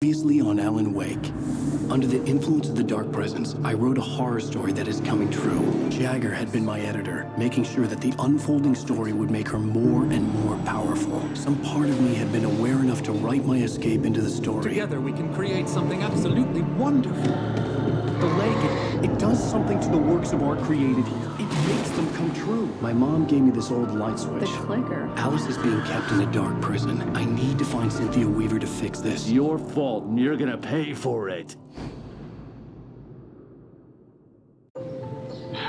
Previously on Alan Wake. Under the influence of the dark presence, I wrote a horror story that is coming true. Jagger had been my editor, making sure that the unfolding story would make her more and more powerful. Some part of me had been aware enough to write my escape into the story. Together we can create something absolutely wonderful. The lake, it does something to the works of art created here. It makes them come true. My mom gave me this old light switch. The clicker. Alice is being kept in a dark prison. I need to find Cynthia Weaver to fix this. It's your fault, and you're gonna pay for it.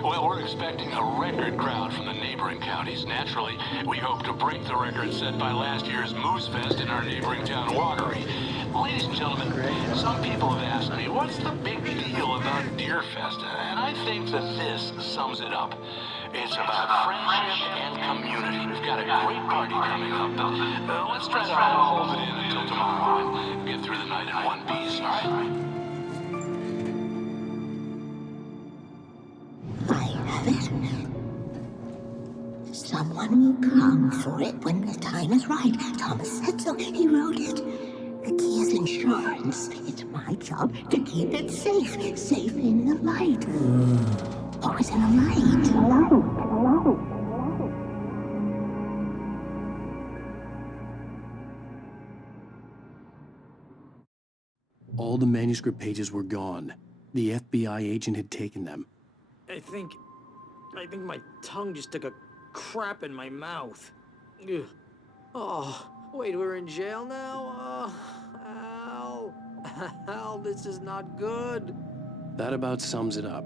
Well, we're expecting a record crowd from the neighboring counties. Naturally, we hope to break the record set by last year's Moose Fest in our neighboring town, Watery. Ladies and gentlemen, some people have asked me, what's the big deal about Deer Fest? And I think that this sums it up. It's about friendship and community. We've got a great party coming up, but let's try to hold it in until tomorrow and get through the night in one piece, all right? I have it. Someone will come for it when the time is right. Thomas said so. He wrote it. The key is insurance. It's my job to keep it safe. Safe in the light. Always in the light. All the manuscript pages were gone. The FBI agent had taken them. I think my tongue just took a crap in my mouth. Ugh. Oh, wait, we're in jail now? Al. Al, this is not good. That about sums it up.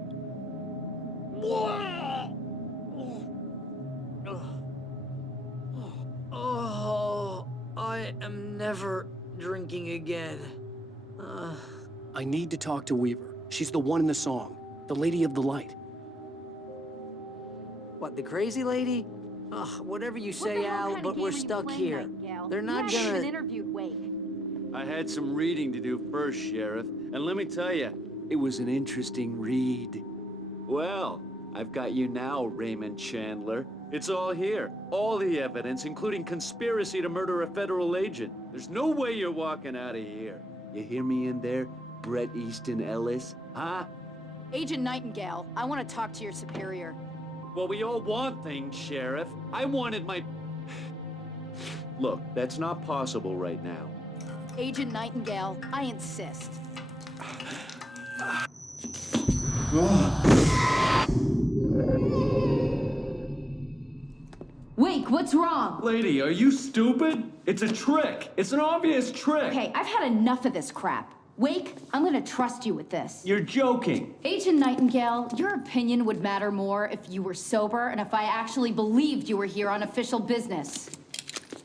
Oh, I am never drinking again. I need to talk to Weaver. She's the one in the song. The Lady of the Light. What, the crazy lady? Ugh, whatever you say, Al, but we're stuck here. They're not gonna... interviewed Wake. I had some reading to do first, Sheriff, and let me tell you, it was an interesting read. Well, I've got you now, Raymond Chandler. It's all here. All the evidence, including conspiracy to murder a federal agent. There's no way you're walking out of here. You hear me in there, Bret Easton Ellis? Huh? Agent Nightingale, I want to talk to your superior. Well, we all want things, Sheriff. I wanted my... Look, that's not possible right now. Agent Nightingale, I insist. Wake, what's wrong? Lady, are you stupid? It's a trick. It's an obvious trick. Okay, I've had enough of this crap. Wake, I'm gonna trust you with this. You're joking. Agent Nightingale, your opinion would matter more if you were sober and if I actually believed you were here on official business.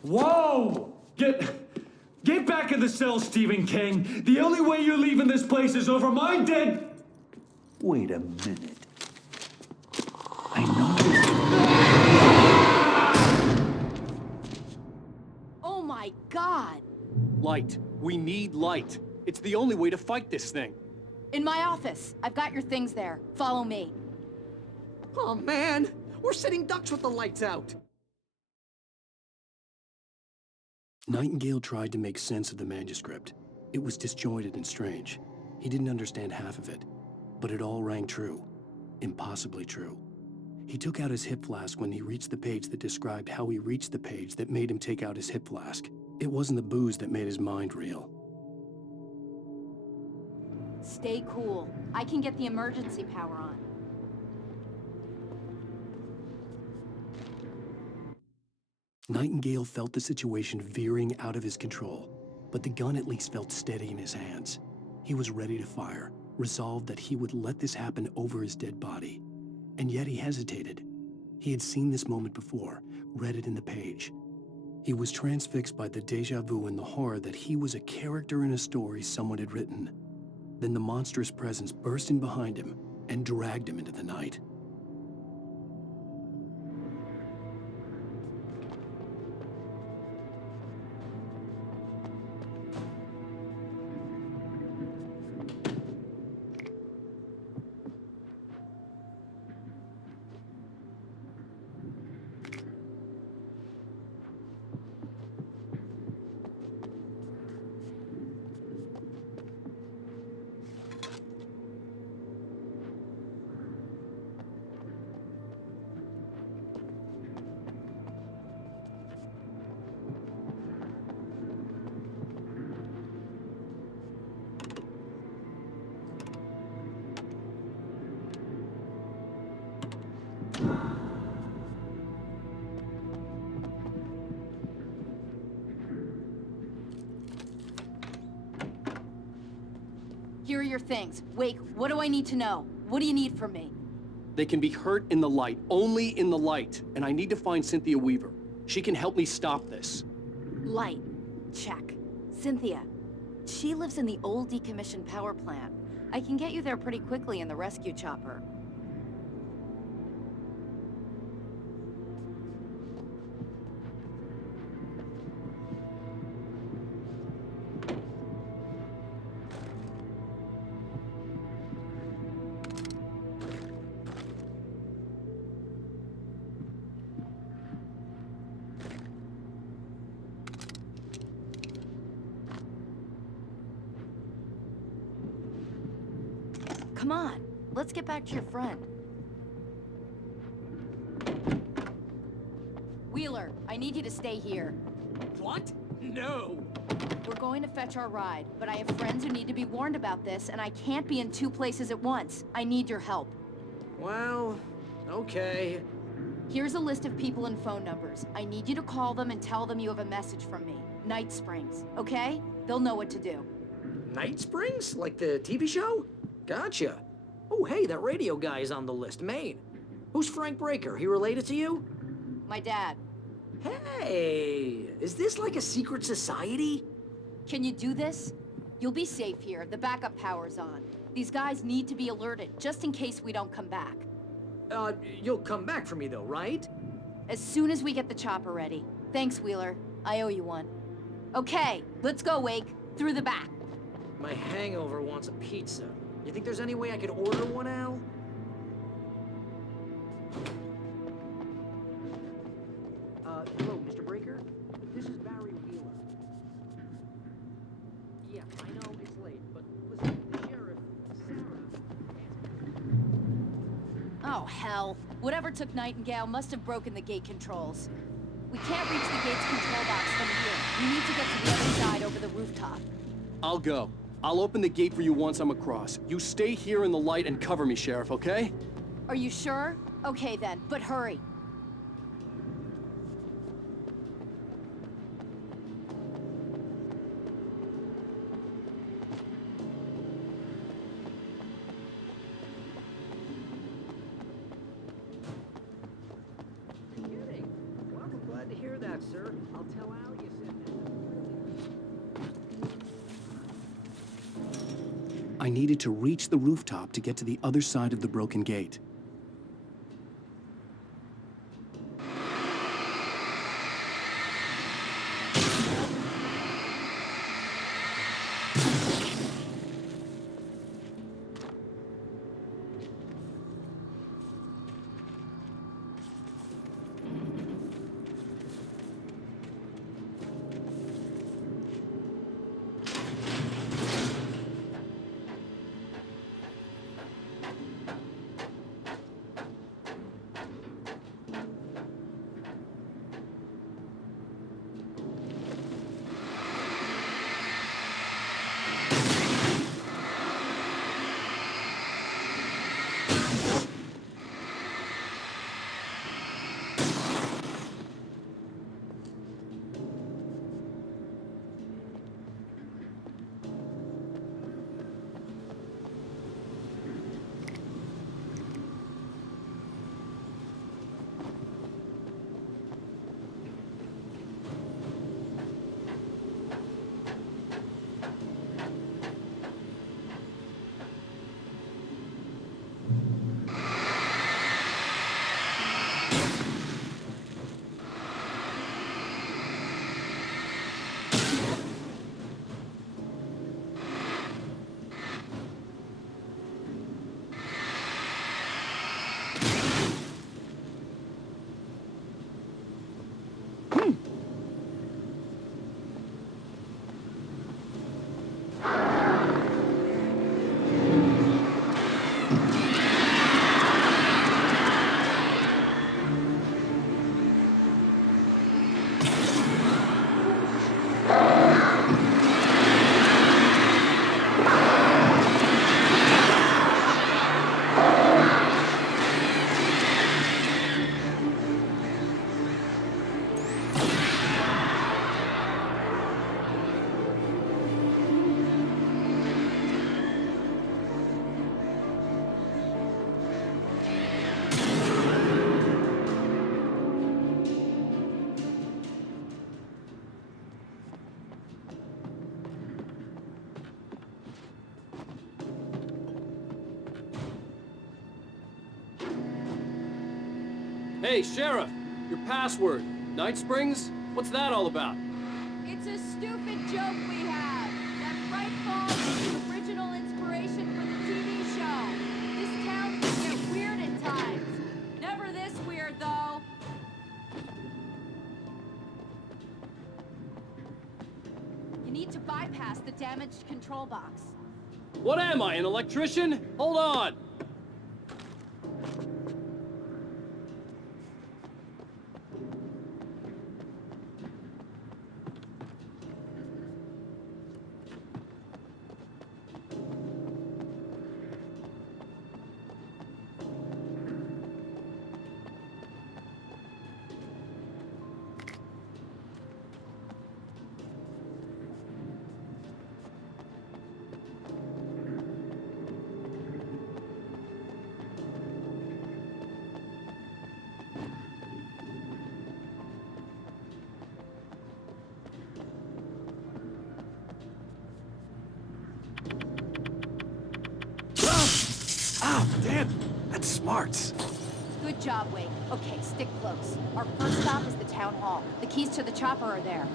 Whoa! Get back in the cell, Stephen King. The only way you're leaving this place is over my dead... Wait a minute. I know Oh my God! Light. We need light. It's the only way to fight this thing. In my office. I've got your things there. Follow me. Oh, man! We're sitting ducks with the lights out! Nightingale tried to make sense of the manuscript. It was disjointed and strange. He didn't understand half of it, but it all rang true. Impossibly true. He took out his hip flask when he reached the page that described how he reached the page that made him take out his hip flask. It wasn't the booze that made his mind reel. Stay cool. I can get the emergency power on. Nightingale felt the situation veering out of his control, but the gun at least felt steady in his hands. He was ready to fire, resolved that he would let this happen over his dead body. And yet he hesitated. He had seen this moment before, read it in the page. He was transfixed by the déjà vu and the horror that he was a character in a story someone had written. Then the monstrous presence burst in behind him and dragged him into the night. Here are your things. Wake, what do I need to know? What do you need from me? They can be hurt in the light, only in the light. And I need to find Cynthia Weaver. She can help me stop this. Light. Check. Cynthia. She lives in the old decommissioned power plant. I can get you there pretty quickly in the rescue chopper. Come on, let's get back to your friend. Wheeler, I need you to stay here. What? No. We're going to fetch our ride, but I have friends who need to be warned about this, and I can't be in 2 places at once. I need your help. Well, okay. Here's a list of people and phone numbers. I need you to call them and tell them you have a message from me. Night Springs, okay? They'll know what to do. Night Springs? Like the TV show? Gotcha. Oh, hey, that radio guy is on the list, Maine. Who's Frank Breaker? He related to you? My dad. Hey, is this like a secret society? Can you do this? You'll be safe here. The backup power's on. These guys need to be alerted, just in case we don't come back. You'll come back for me though, right? As soon as we get the chopper ready. Thanks, Wheeler. I owe you one. Okay, let's go, Wake. Through the back. My hangover wants a pizza. You think there's any way I could order one, Al? Hello, Mr. Breaker? This is Barry Wheeler. Yeah, I know it's late, but listen, the sheriff, Oh, hell. Whatever took Nightingale must have broken the gate controls. We can't reach the gate's control box from here. We need to get to the other side over the rooftop. I'll go. I'll open the gate for you once I'm across. You stay here in the light and cover me, Sheriff, okay? Are you sure? Okay then, but hurry. kidding. Well, I'm glad to hear that, sir. I'll tell Al you said that. I needed to reach the rooftop to get to the other side of the broken gate. Hey, Sheriff! Your password. Night Springs? What's that all about? It's a stupid joke we have. That Braight-fолls is the original inspiration for the TV show. This town can get weird at times. Never this weird, though. You need to bypass the damaged control box. What am I, an electrician? Hold on! Ah, damn! That's smarts. Good job, Wake. Okay, stick close. Our first stop is the town hall. The keys to the chopper are there.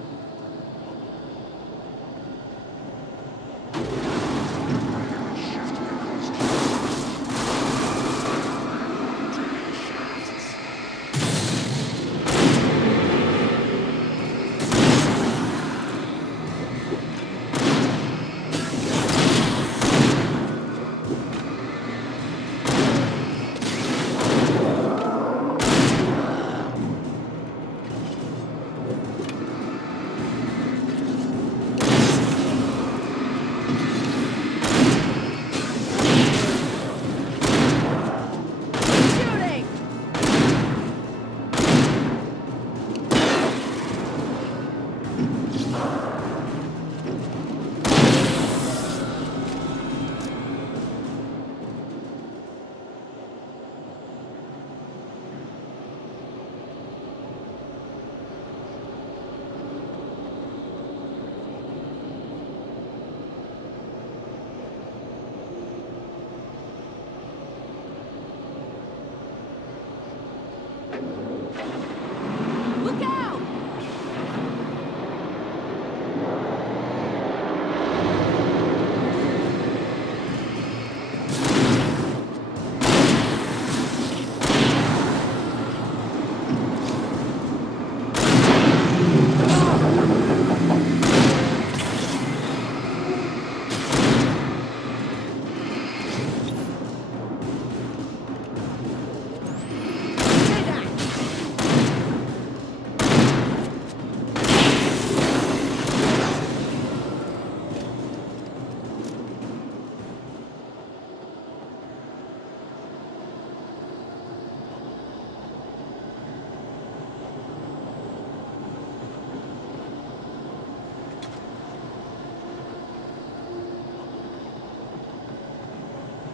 Look out!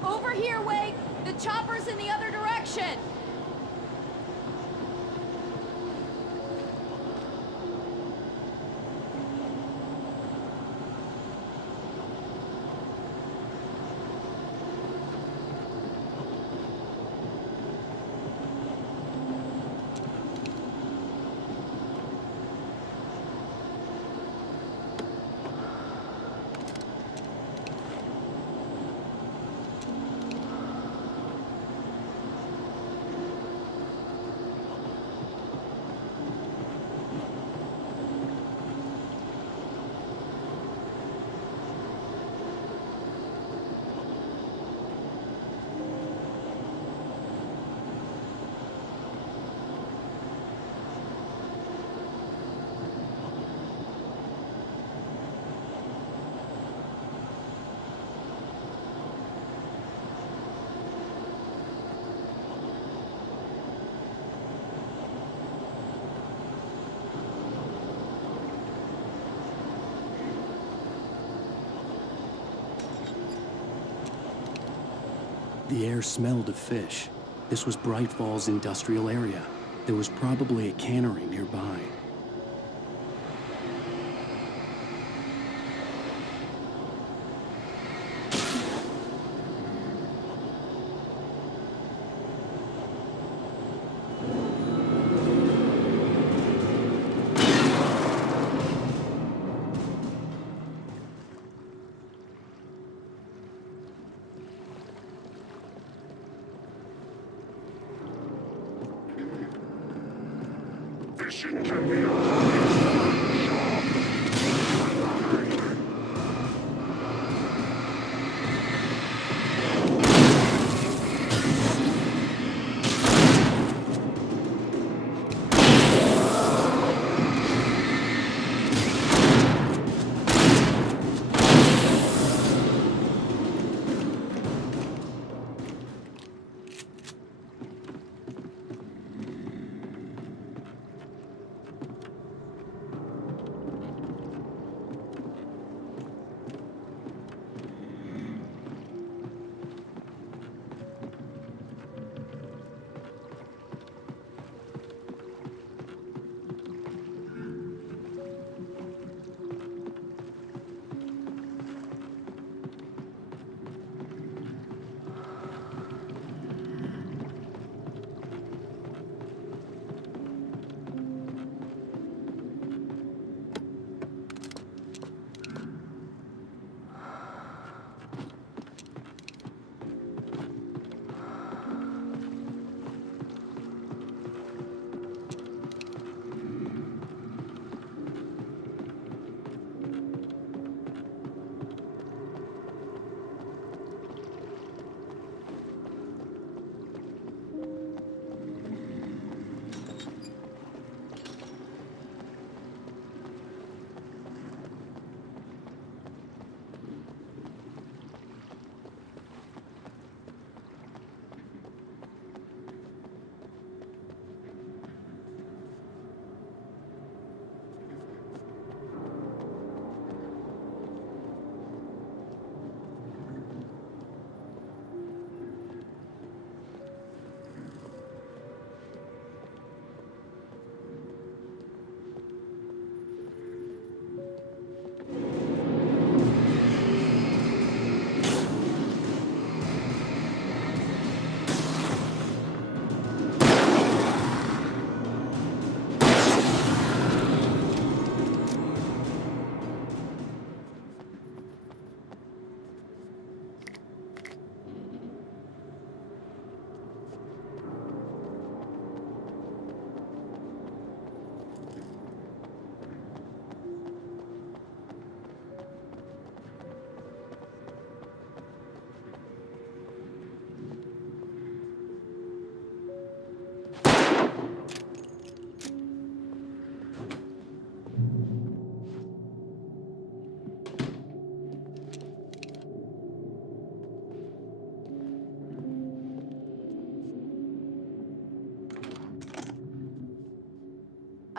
Over here, Wake! The chopper's in the other direction! The air smelled of fish. This was Braight-fall's industrial area. There was probably a cannery nearby.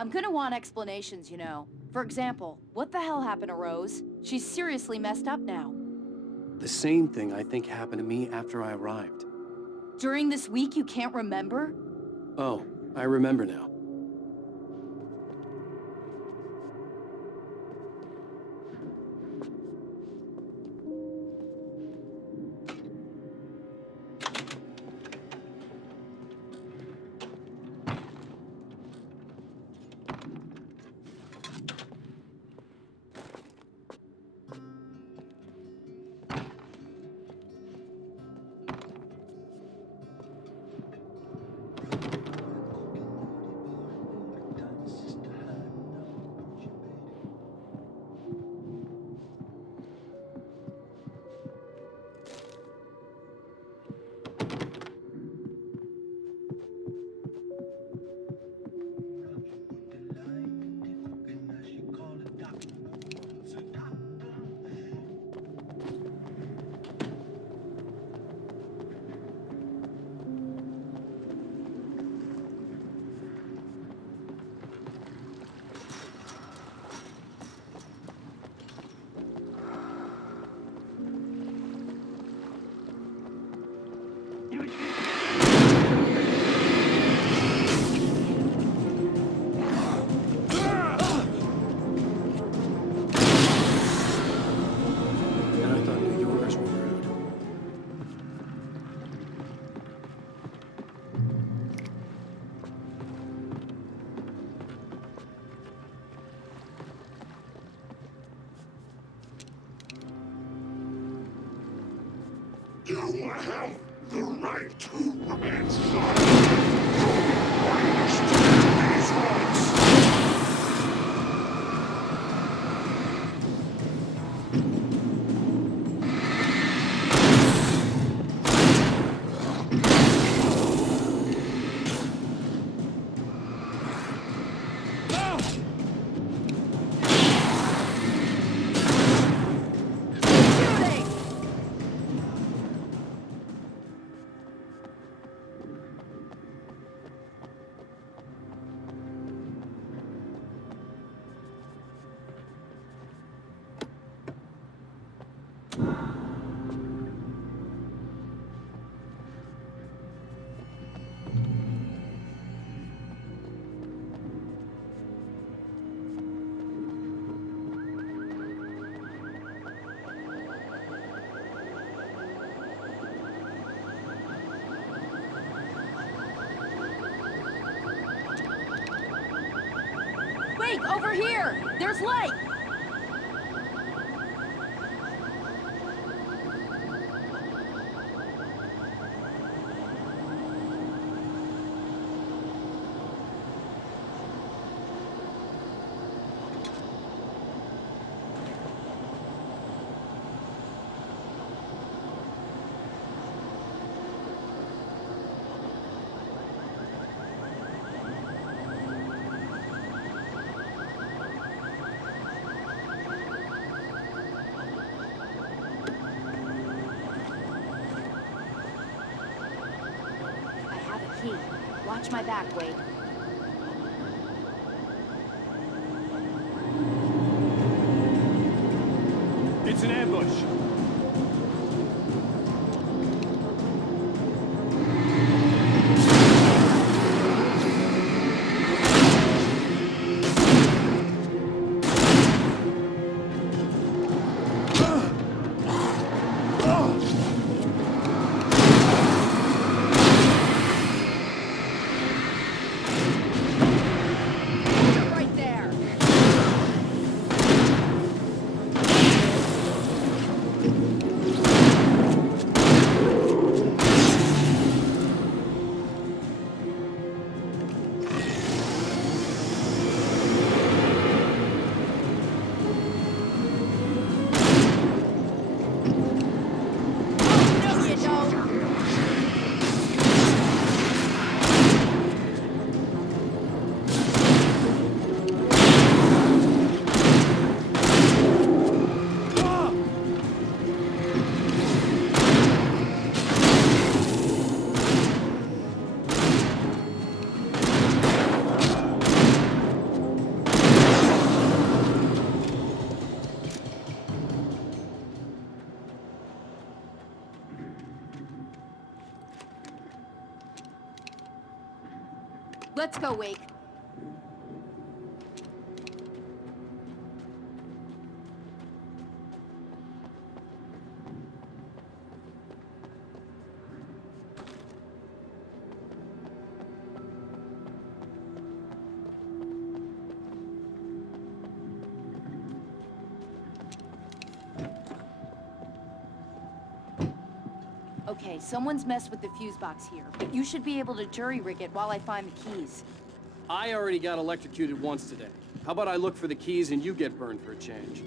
I'm gonna want explanations, you know. For example, what the hell happened to Rose? She's seriously messed up now. The same thing I think happened to me after I arrived. During this week, you can't remember? Oh, I remember now. You have the right to remain silent. You understand these words? Look, over here! There's light! Watch my back, Wake. It's an ambush. Let's go, Wake. Okay, someone's messed with the fuse box here, but you should be able to jury-rig it while I find the keys. I already got electrocuted once today. How about I look for the keys and you get burned for a change?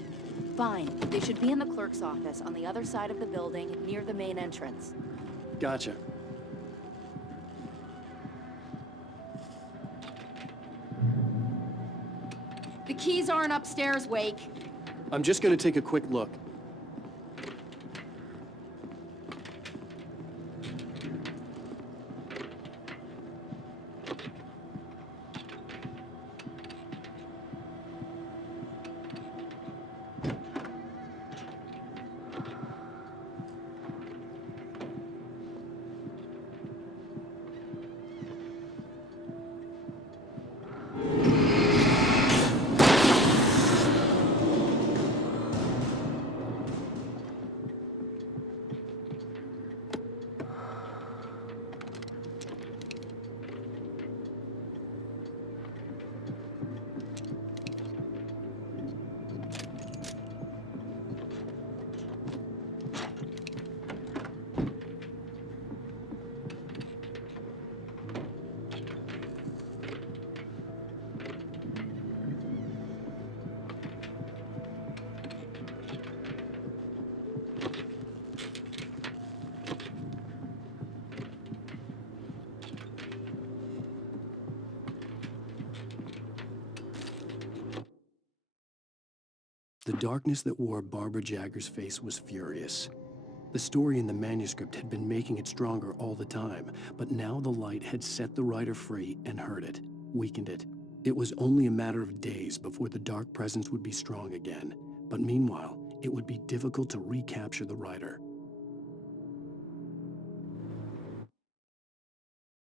Fine. They should be in the clerk's office on the other side of the building, near the main entrance. Gotcha. The keys aren't upstairs, Wake. I'm just gonna take a quick look. The darkness that wore Barbara Jagger's face was furious. The story in the manuscript had been making it stronger all the time, but now the light had set the writer free and hurt it, weakened it. It was only a matter of days before the dark presence would be strong again, but meanwhile, it would be difficult to recapture the writer.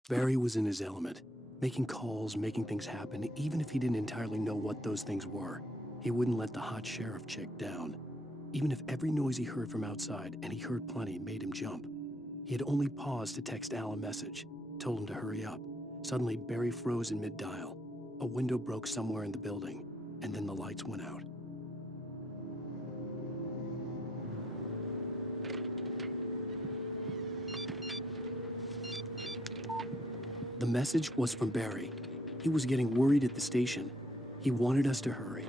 Barry was in his element, making calls, making things happen, even if he didn't entirely know what those things were. He wouldn't let the hot sheriff chick down. Even if every noise he heard from outside, and he heard plenty, made him jump. He had only paused to text Al a message, told him to hurry up. Suddenly, Barry froze in mid-dial. A window broke somewhere in the building. and then the lights went out. The message was from Barry. He was getting worried at the station. He wanted us to hurry.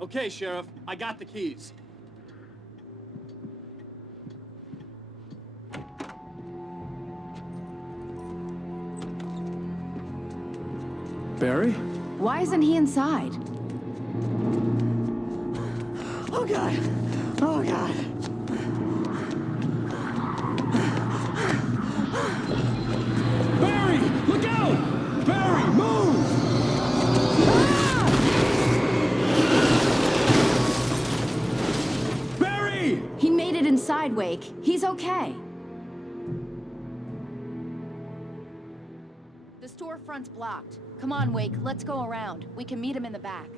Okay, Sheriff, I got the keys. Barry? Why isn't he inside? Oh, God. Oh, God. Barry! Look out! Barry, move! Barry! He made it inside, Wake. He's okay. The storefront's blocked. Come on, Wake. Let's go around. We can meet him in the back.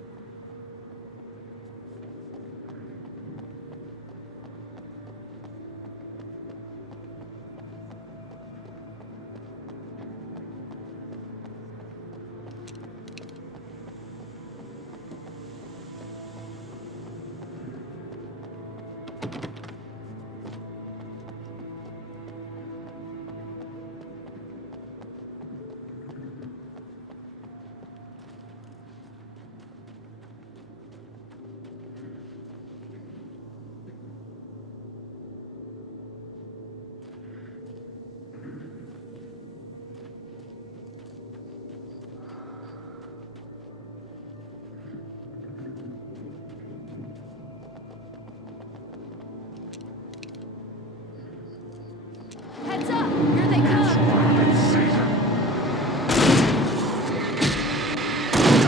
Heads up! Here they come!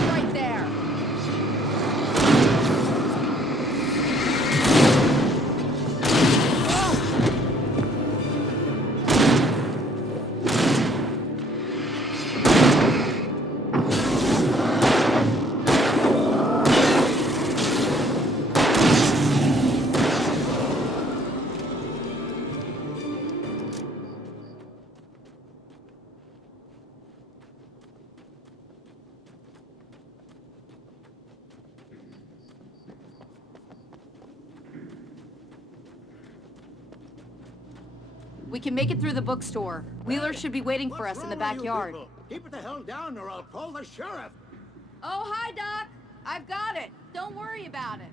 Right there! We can make it through the bookstore. Wheeler should be waiting for us in the backyard. Keep it the hell down or I'll call the sheriff. Oh, hi, Doc. I've got it. Don't worry about it.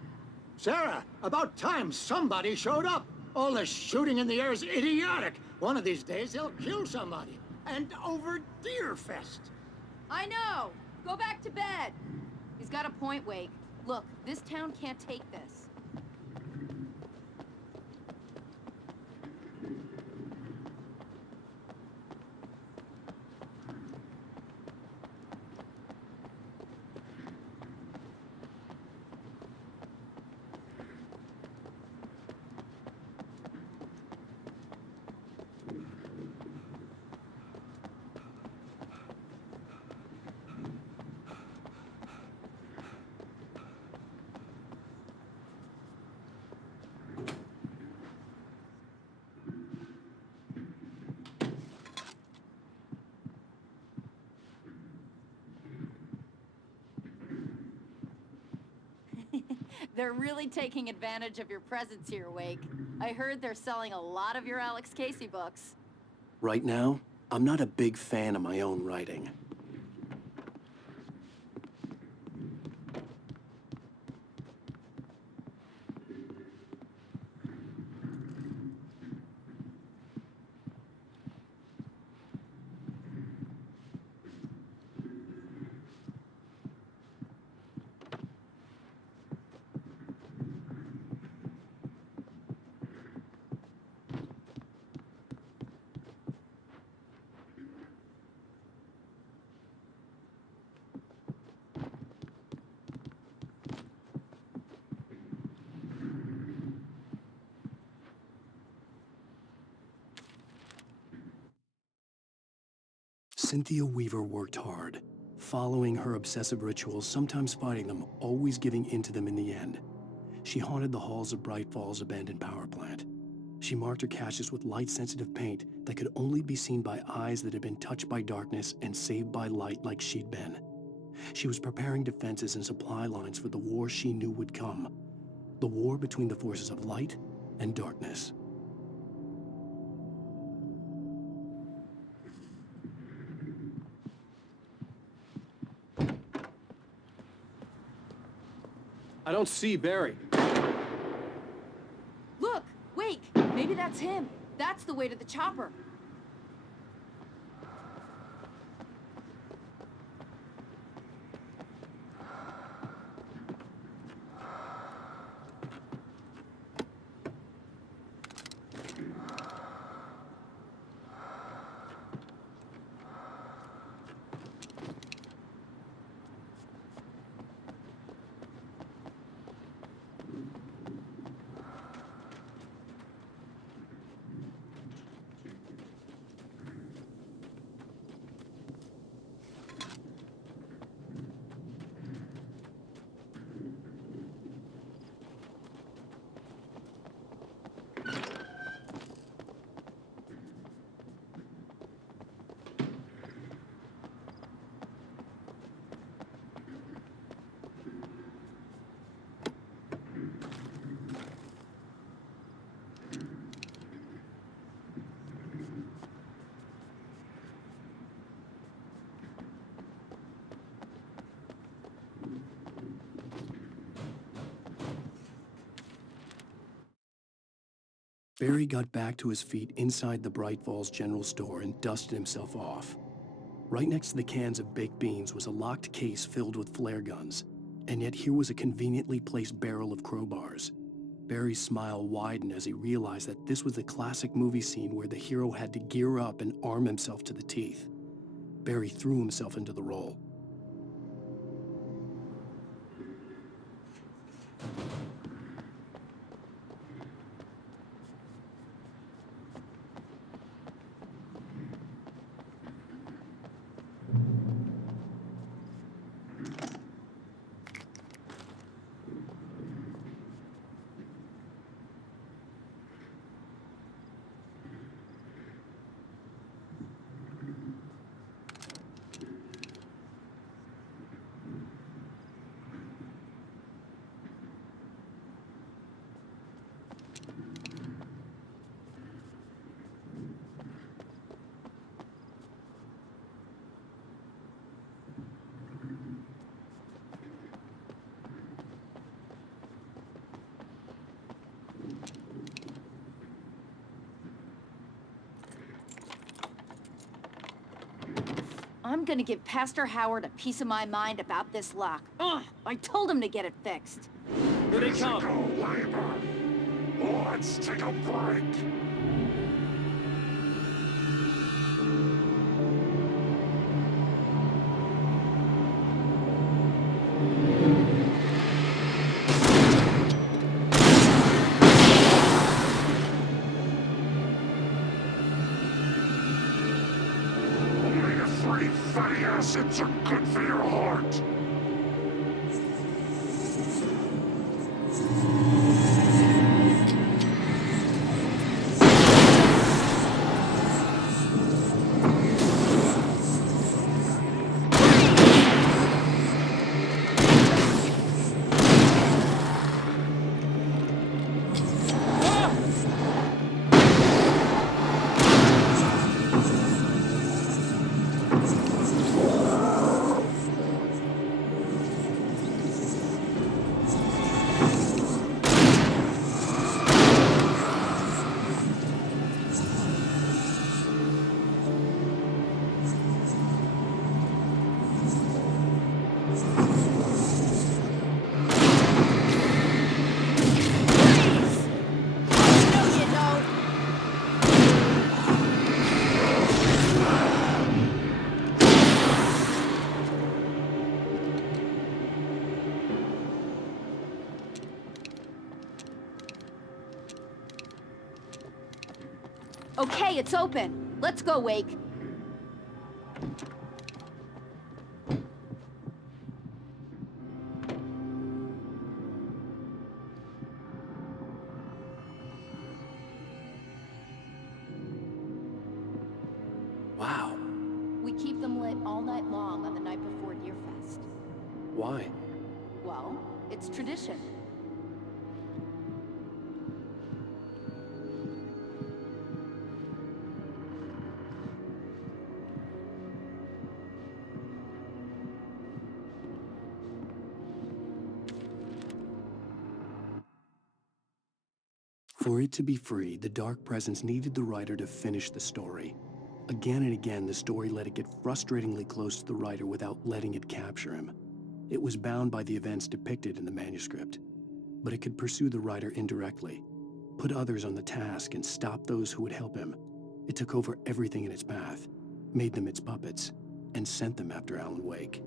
Sarah, about time somebody showed up. All this shooting in the air is idiotic. One of these days they'll kill somebody. And over Deerfest. I know. Go back to bed. He's got a point, Wake. Look, this town can't take this. They're really taking advantage of your presence here, Wake. I heard they're selling a lot of your Alex Casey books. Right now, I'm not a big fan of my own writing. Cynthia Weaver worked hard, following her obsessive rituals, sometimes fighting them, always giving in to them in the end. She haunted the halls of Braight-fall's abandoned power plant. She marked her caches with light-sensitive paint that could only be seen by eyes that had been touched by darkness and saved by light like she'd been. She was preparing defenses and supply lines for the war she knew would come. The war between the forces of light and darkness. I don't see Barry. Look! Wake! Maybe that's him. That's the way to the chopper. Barry got back to his feet inside the Braight-fall's general store and dusted himself off. Right next to the cans of baked beans was a locked case filled with flare guns, and yet here was a conveniently placed barrel of crowbars. Barry's smile widened as he realized that this was the classic movie scene where the hero had to gear up and arm himself to the teeth. Barry threw himself into the role. I'm gonna give Pastor Howard a piece of my mind about this lock. Ugh! I told him to get it fixed. Here they come. Physical labor. Let's take a break. Omega-3 fatty acids are good for your heart. Okay, it's open. Let's go, Wake. Wow. We keep them lit all night long on the night before Deerfest. Why? Well, it's tradition. For it to be free, the Dark Presence needed the writer to finish the story. Again and again, the story let it get frustratingly close to the writer without letting it capture him. It was bound by the events depicted in the manuscript, but it could pursue the writer indirectly, put others on the task, and stop those who would help him. It took over everything in its path, made them its puppets, and sent them after Alan Wake.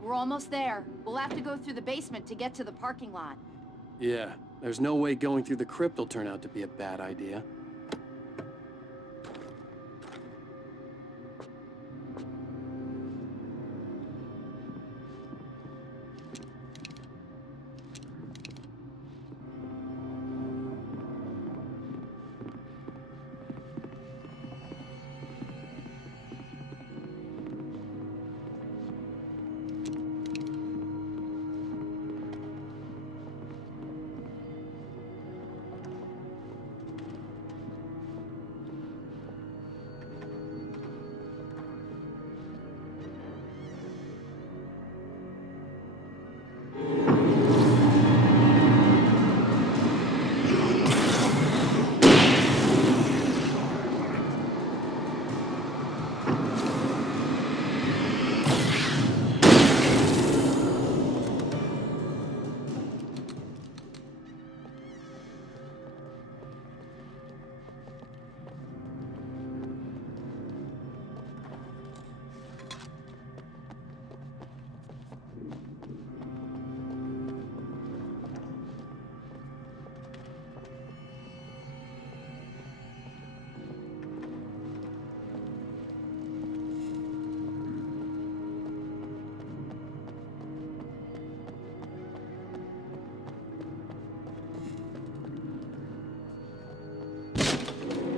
We're almost there. We'll have to go through the basement to get to the parking lot. Yeah, there's no way going through the crypt will turn out to be a bad idea.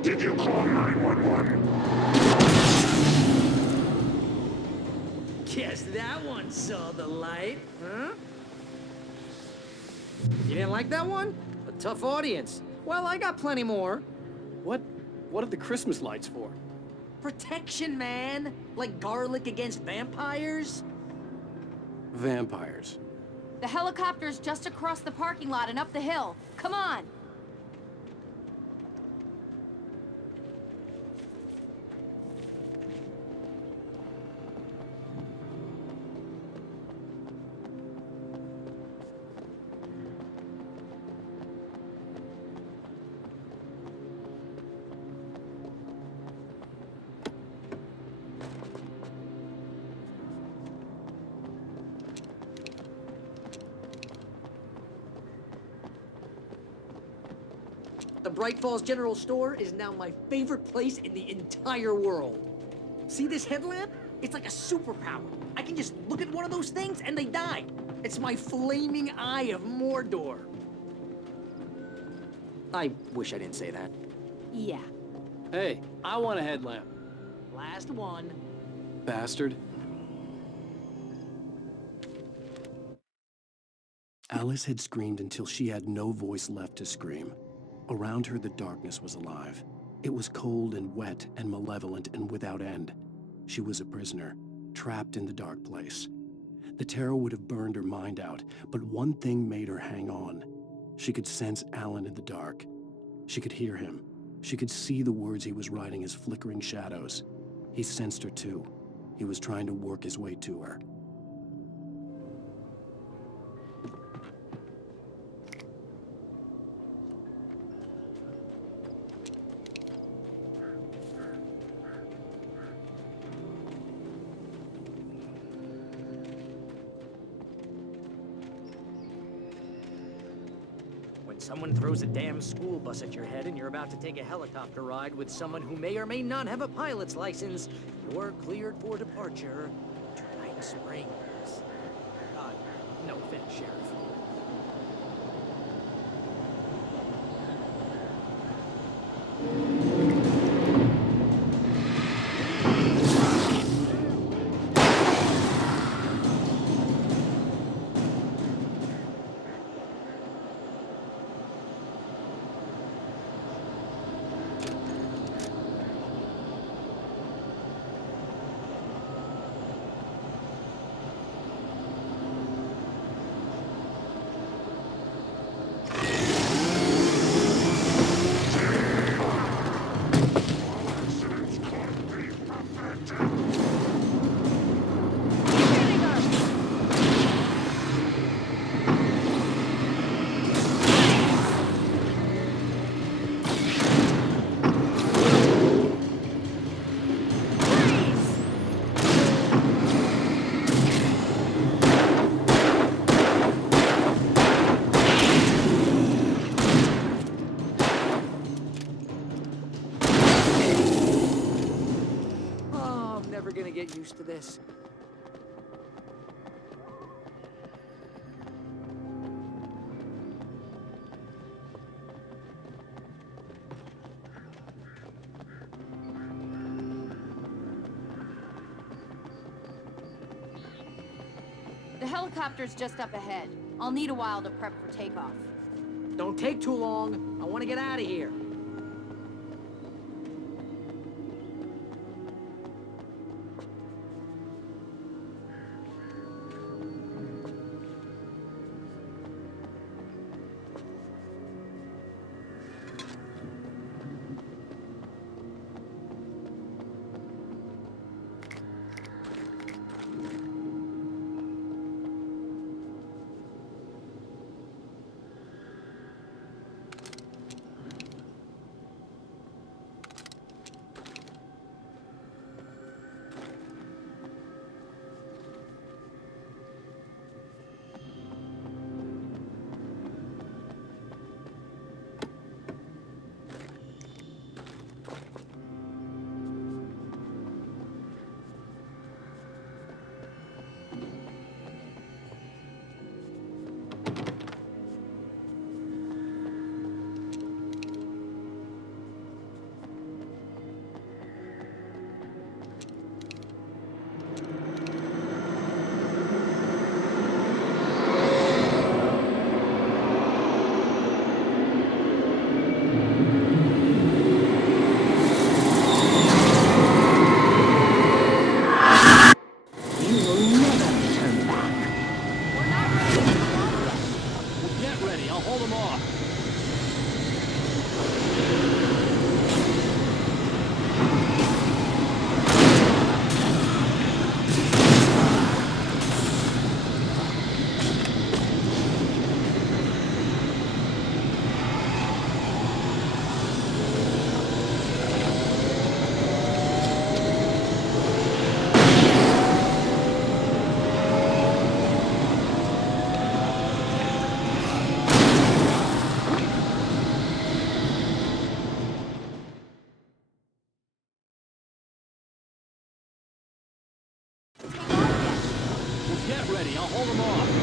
Did you call 911? Guess that one saw the light, huh? You didn't like that one? A tough audience. Well, I got plenty more. What are the Christmas lights for? Protection, man. Like garlic against vampires. Vampires. The helicopter's just across the parking lot and up the hill. Come on! The Braight-fall's General Store is now my favorite place in the entire world. See this headlamp? It's like a superpower. I can just look at one of those things and they die. It's my flaming eye of Mordor. I wish I didn't say that. Yeah. Hey, I want a headlamp. Last one. Bastard. Alice had screamed until she had no voice left to scream. Around her, the darkness was alive. It was cold and wet and malevolent and without end. She was a prisoner, trapped in the dark place. The terror would have burned her mind out, but one thing made her hang on. She could sense Alan in the dark. She could hear him. She could see the words he was writing as flickering shadows. He sensed her too. He was trying to work his way to her. Someone throws a damn school bus at your head and you're about to take a helicopter ride with someone who may or may not have a pilot's license, you're cleared for departure to Night Springs. No offense, Sheriff. Get used to this. The helicopter's just up ahead. I'll need a while to prep for takeoff. Don't take too long. I want to get out of here. Get ready, I'll hold them off.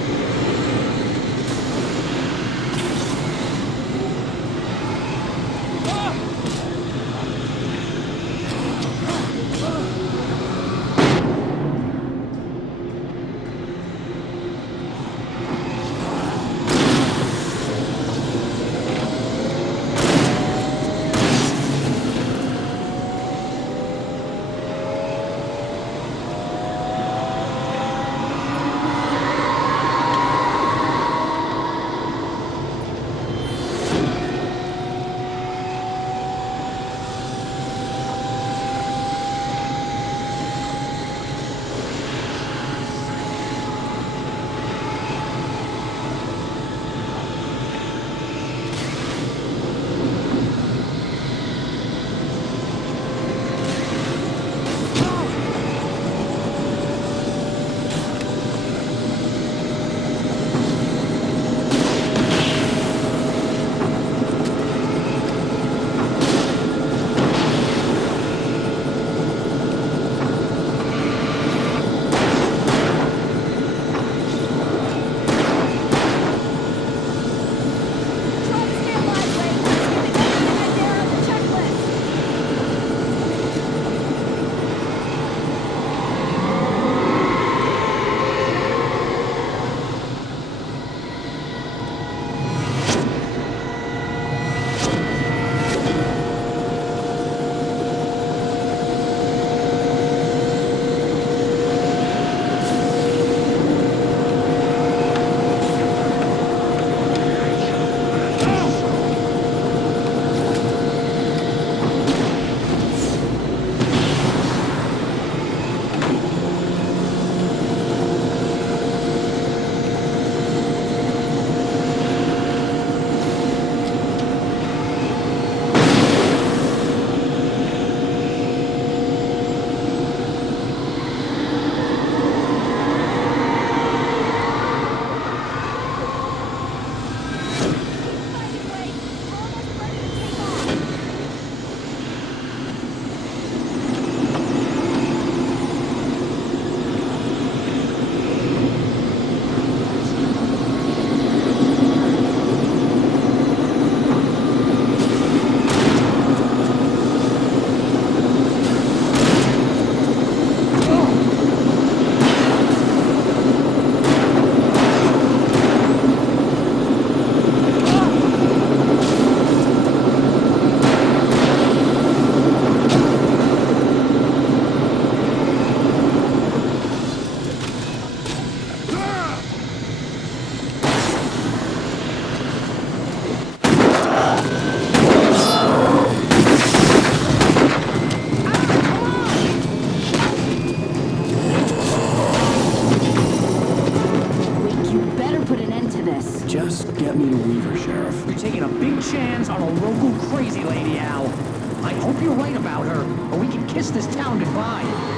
kiss this town goodbye.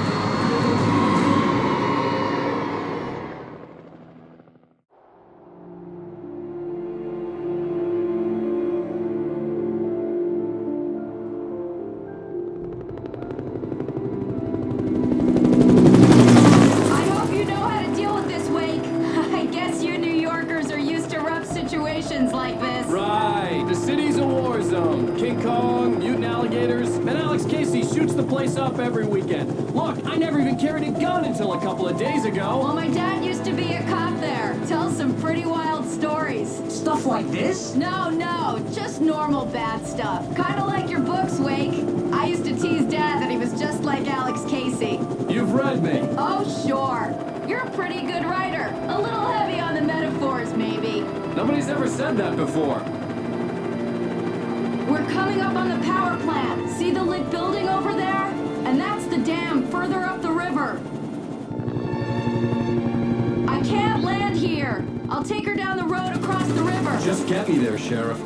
Like this. Right, the city's a war zone. King Kong, mutant alligators, and Alex Casey shoots the place up every weekend. Look, I never even carried a gun until a couple of days ago. Well, my dad used to be a cop there. Tells some pretty wild stories. Stuff like this? No, just normal bad stuff. Kinda like your books, Wake. I used to tease Dad that he was just like Alex Casey. You've read me. Oh, sure. You're a pretty good writer. A little heavy on the metaphors, maybe. Nobody's ever said that before. We're coming up on the power plant. See the lit building over there? And that's the dam further up the river. I can't land here. I'll take her down the road across the river. Just get me there, Sheriff.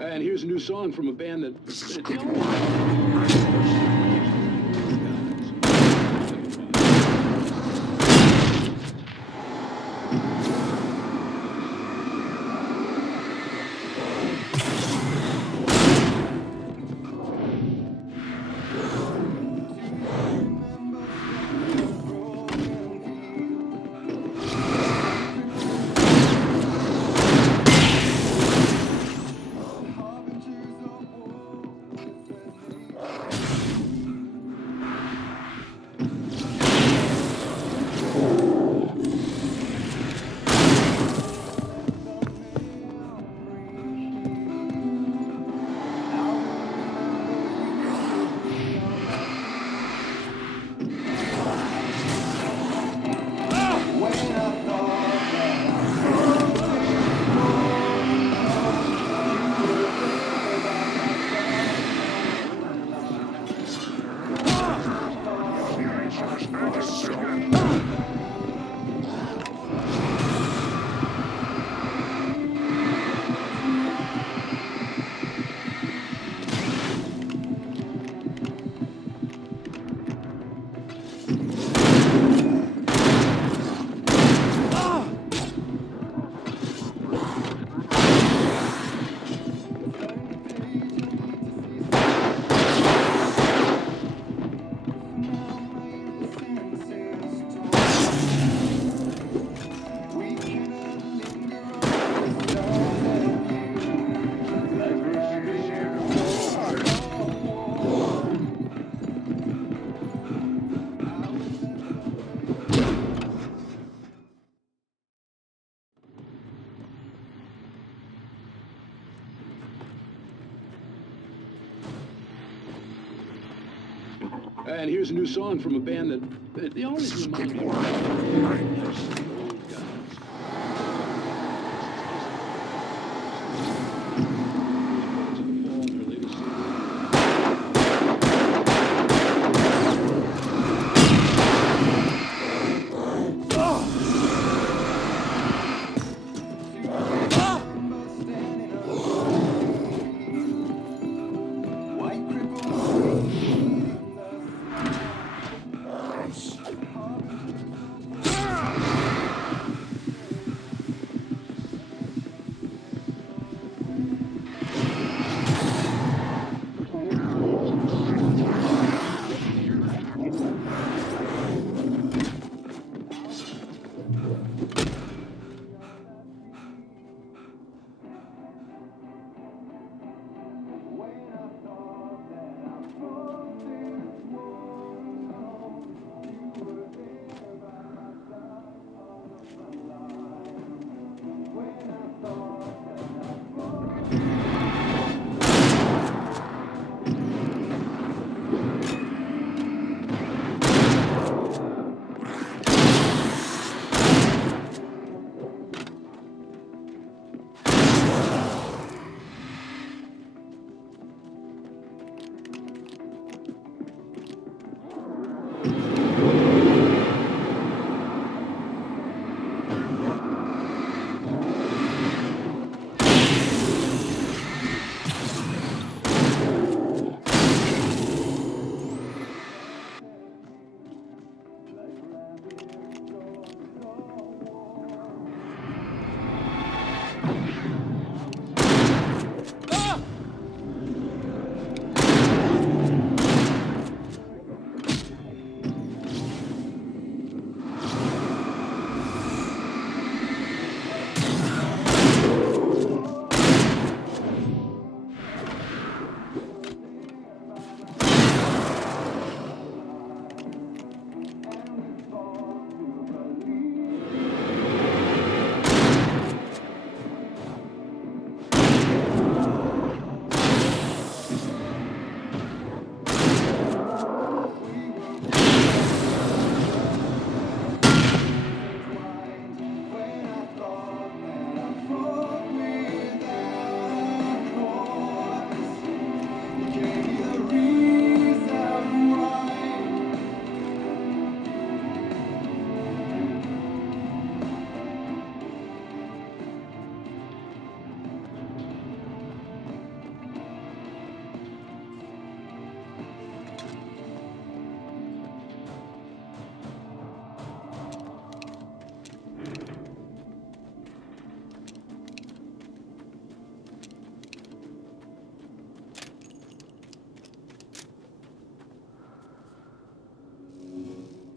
And here's a new song from a band that... And here's a new song from a band that the only remind me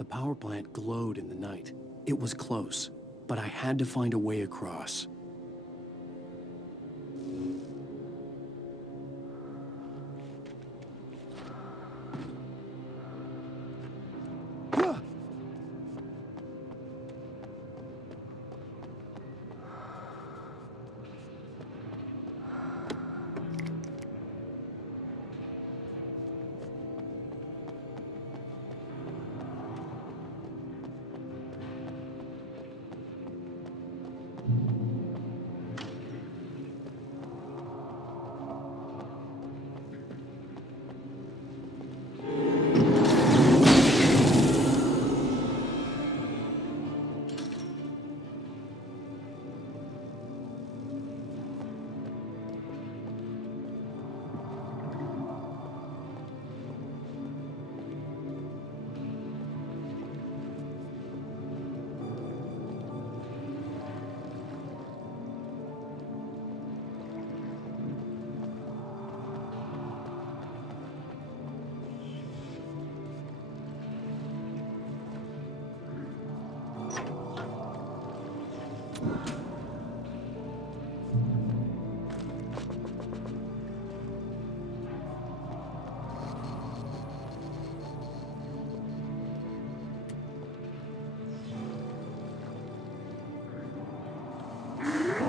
The power plant glowed in the night. It was close, but I had to find a way across.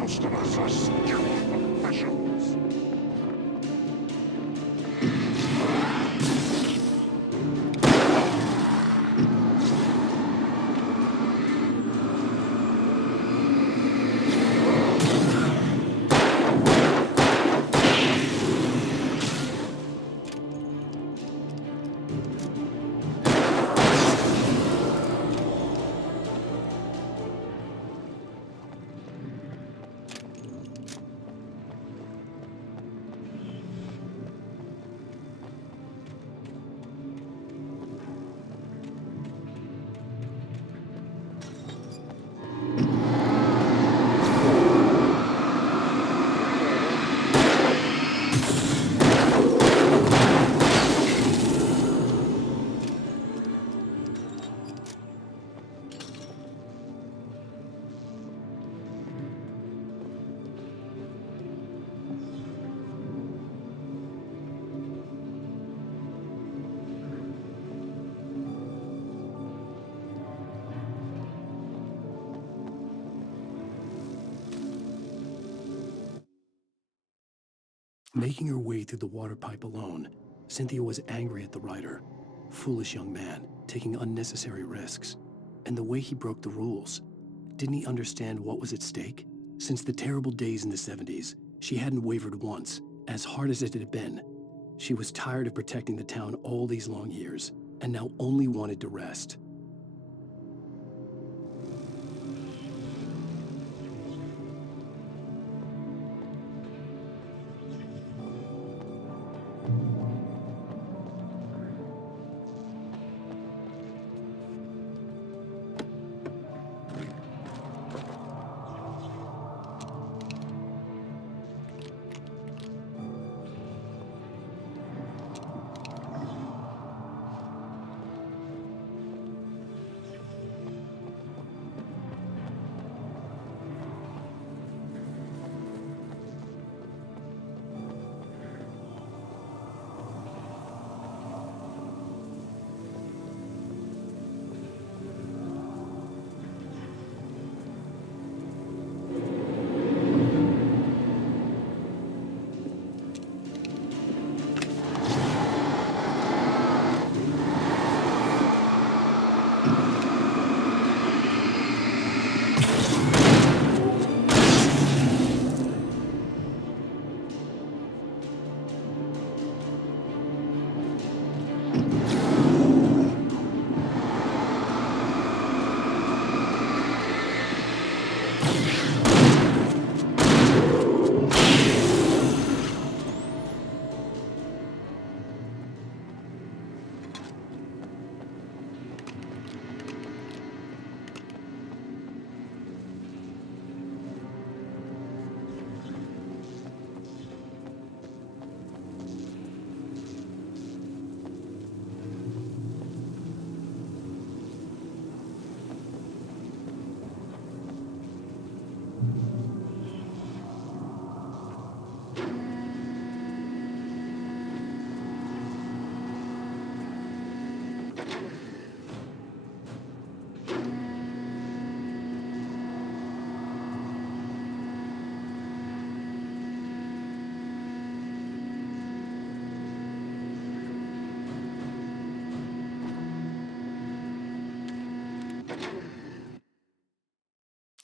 Most of us are skilled professionals. Making her way through the water pipe alone, Cynthia was angry at the writer. Foolish young man, taking unnecessary risks. And the way he broke the rules. Didn't he understand what was at stake? Since the terrible days in the 70s, she hadn't wavered once, as hard as it had been. She was tired of protecting the town all these long years, and now only wanted to rest.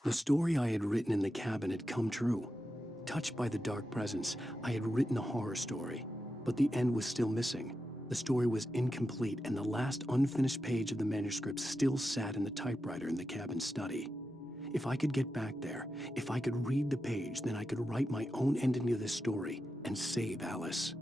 The story I had written in the cabin had come true. Touched by the dark presence, I had written a horror story, but the end was still missing. The story was incomplete, and the last unfinished page of the manuscript still sat in the typewriter in the cabin study. If I could get back there, if I could read the page, then I could write my own ending to this story and save Alice.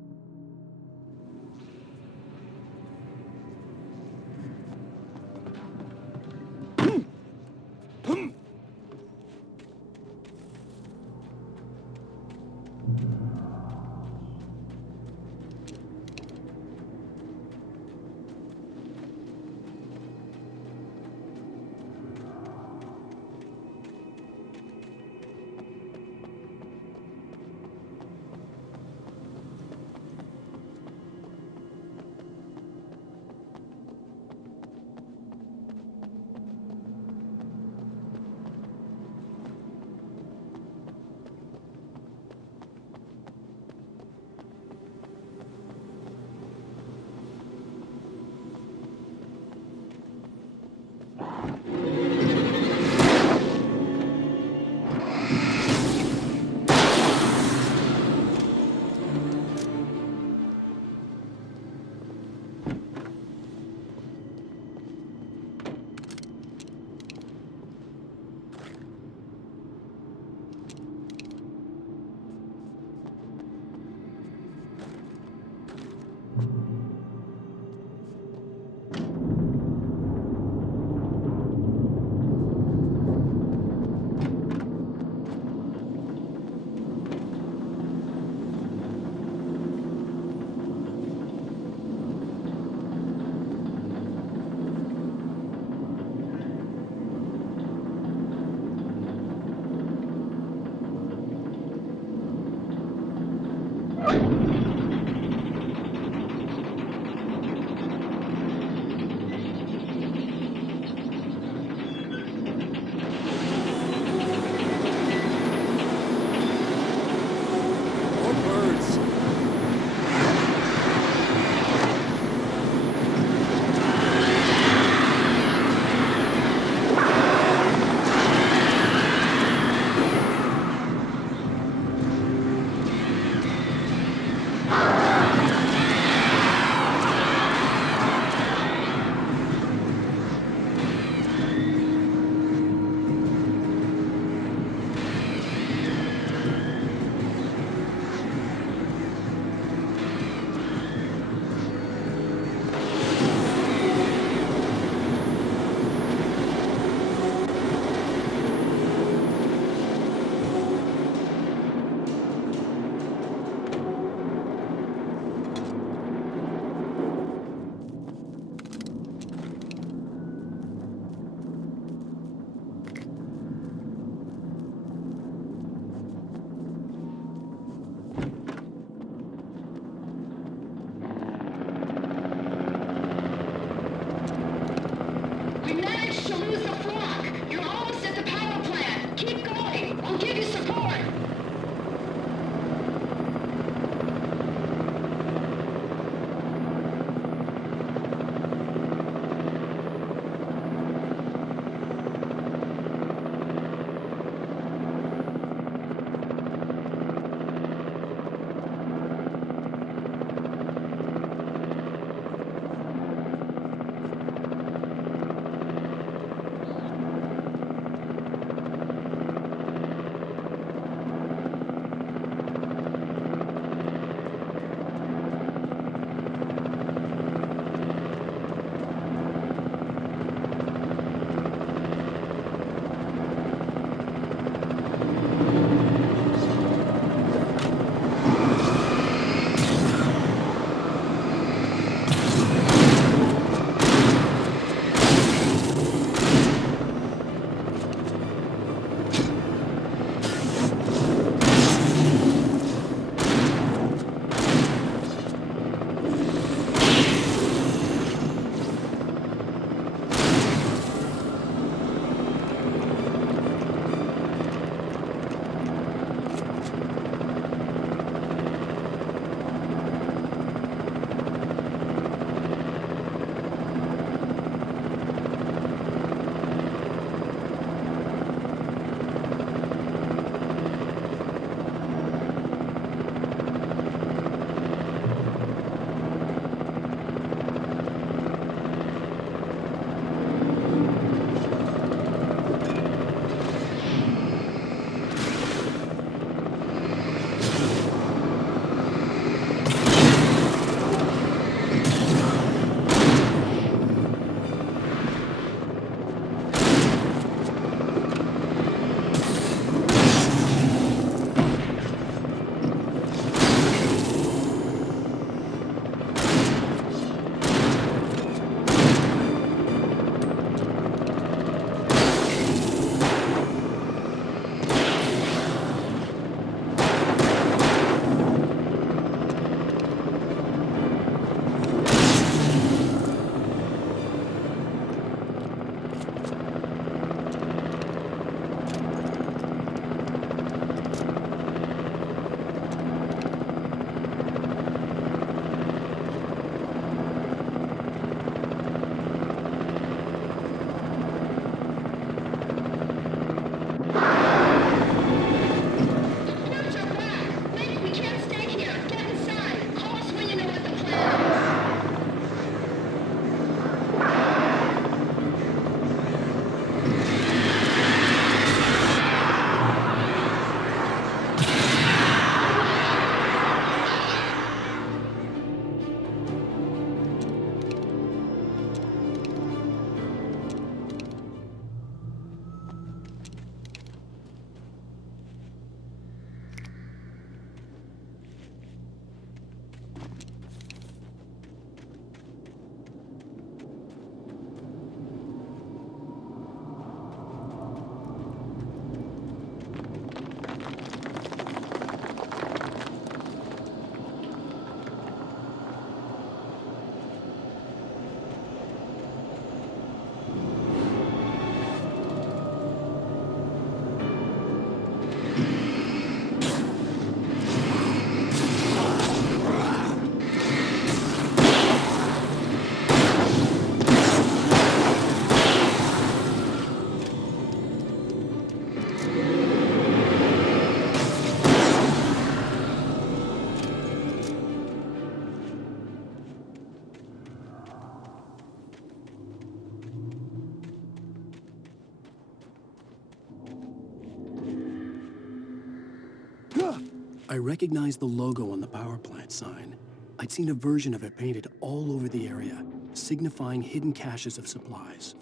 I recognized the logo on the power plant sign. I'd seen a version of it painted all over the area, signifying hidden caches of supplies.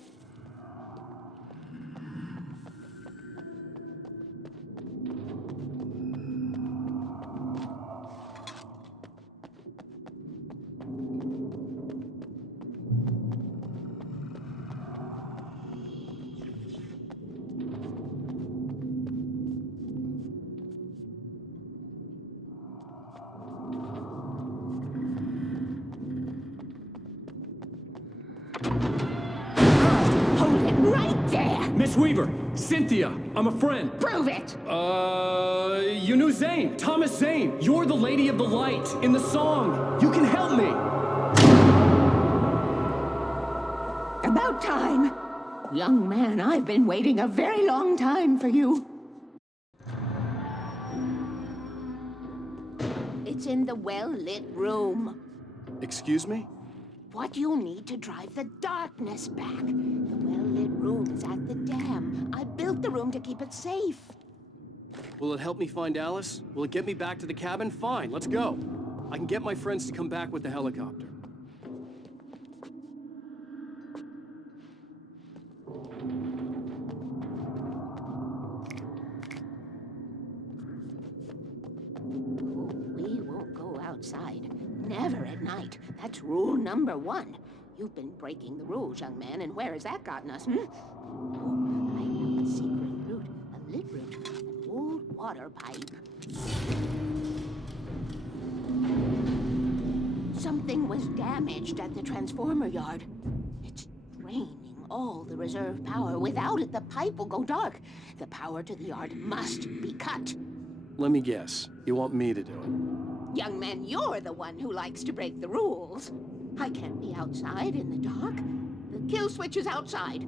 Miss Weaver, Cynthia, I'm a friend. Prove it! You knew Zane, Thomas Zane. You're the Lady of the Light in the song. You can help me. About time. Young man, I've been waiting a very long time for you. It's in the well-lit room. Excuse me? What you'll need to drive the darkness back. The well-lit room is at the dam. I built the room to keep it safe. Will it help me find Alice? Will it get me back to the cabin? Fine, let's go. I can get my friends to come back with the helicopter. We won't go outside. Never at night. That's rule number 1. You've been breaking the rules, young man, and where has that gotten us, Oh, I have a secret route, a lit route, an old water pipe. Something was damaged at the transformer yard. It's draining all the reserve power. Without it, the pipe will go dark. The power to the yard must be cut. Let me guess. You want me to do it? Young man, you're the one who likes to break the rules. I can't be outside in the dark. The kill switch is outside.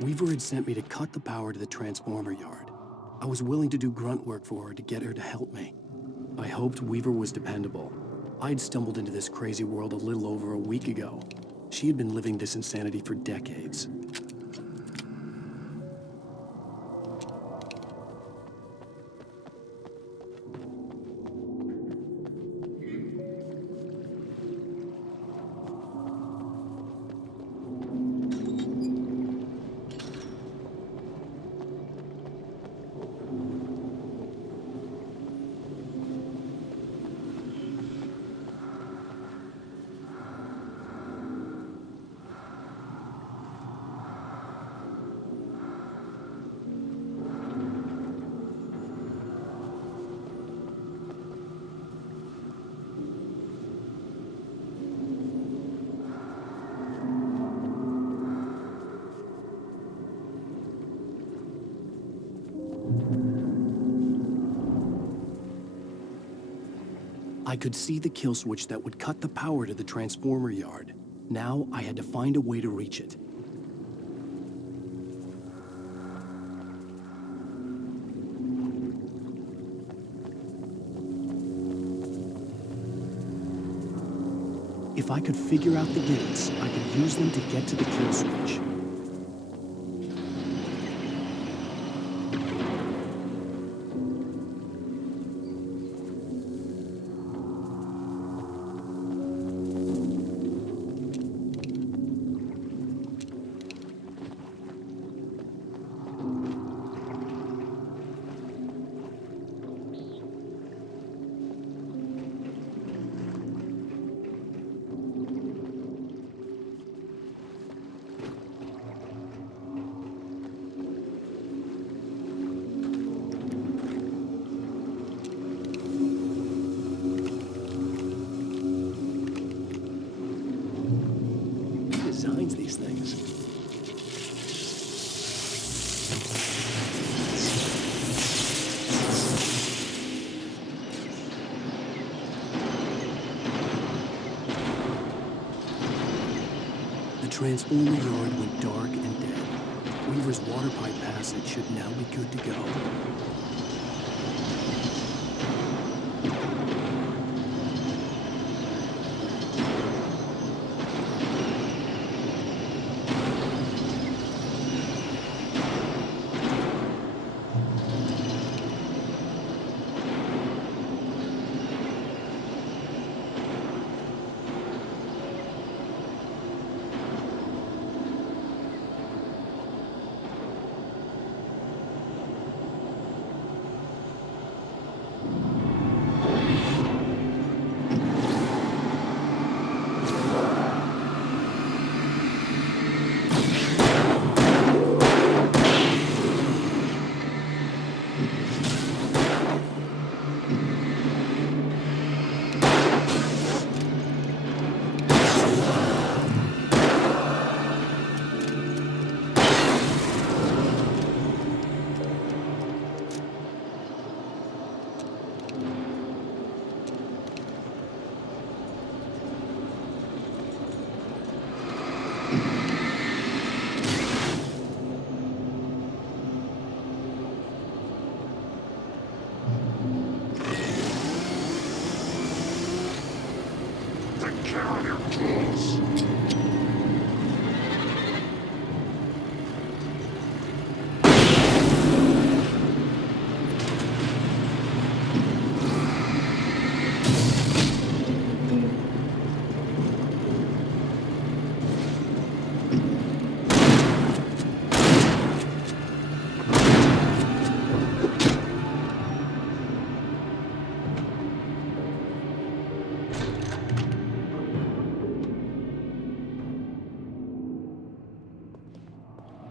Weaver had sent me to cut the power to the transformer yard. I was willing to do grunt work for her to get her to help me. I hoped Weaver was dependable. I'd stumbled into this crazy world a little over a week ago. She had been living this insanity for decades. I could see the kill switch that would cut the power to the transformer yard. Now I had to find a way to reach it. If I could figure out the gates, I could use them to get to the kill switch. Designs these things. The transformer yard went dark and dead. Weaver's water pipe passage should now be good to go.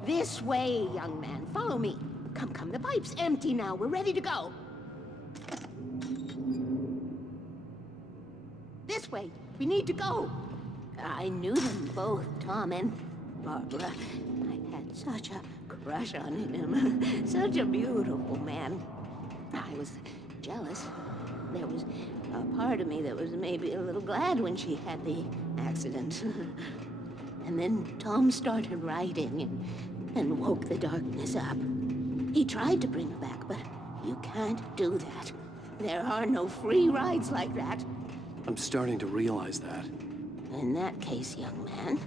This way, young man. Follow me. Come, come. The pipe's empty now. We're ready to go. This way. We need to go. I knew them both, Tom and Barbara. I had such a crush on him. Such a beautiful man. I was jealous. There was a part of me that was maybe a little glad when she had the accident. And then Tom started writing and woke the darkness up. He tried to bring her back, but you can't do that. There are no free rides like that. I'm starting to realize that. In that case, young man,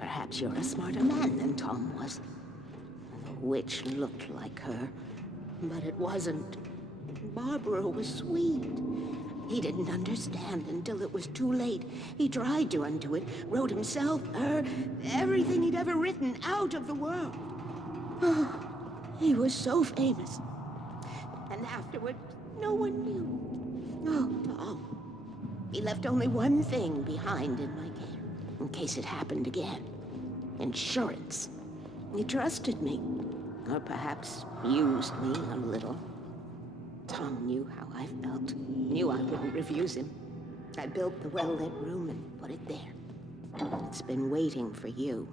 perhaps you're a smarter man than Tom was. The witch looked like her, but it wasn't. Barbara was sweet. He didn't understand until it was too late. He tried to undo it, wrote himself, her, everything he'd ever written out of the world. Oh, he was so famous. And afterward, no one knew. Oh, Tom. He left only one thing behind in my care, in case it happened again. Insurance. He trusted me, or perhaps used me a little. Tom knew how I felt, knew I wouldn't refuse him. I built the well-lit room and put it there. It's been waiting for you.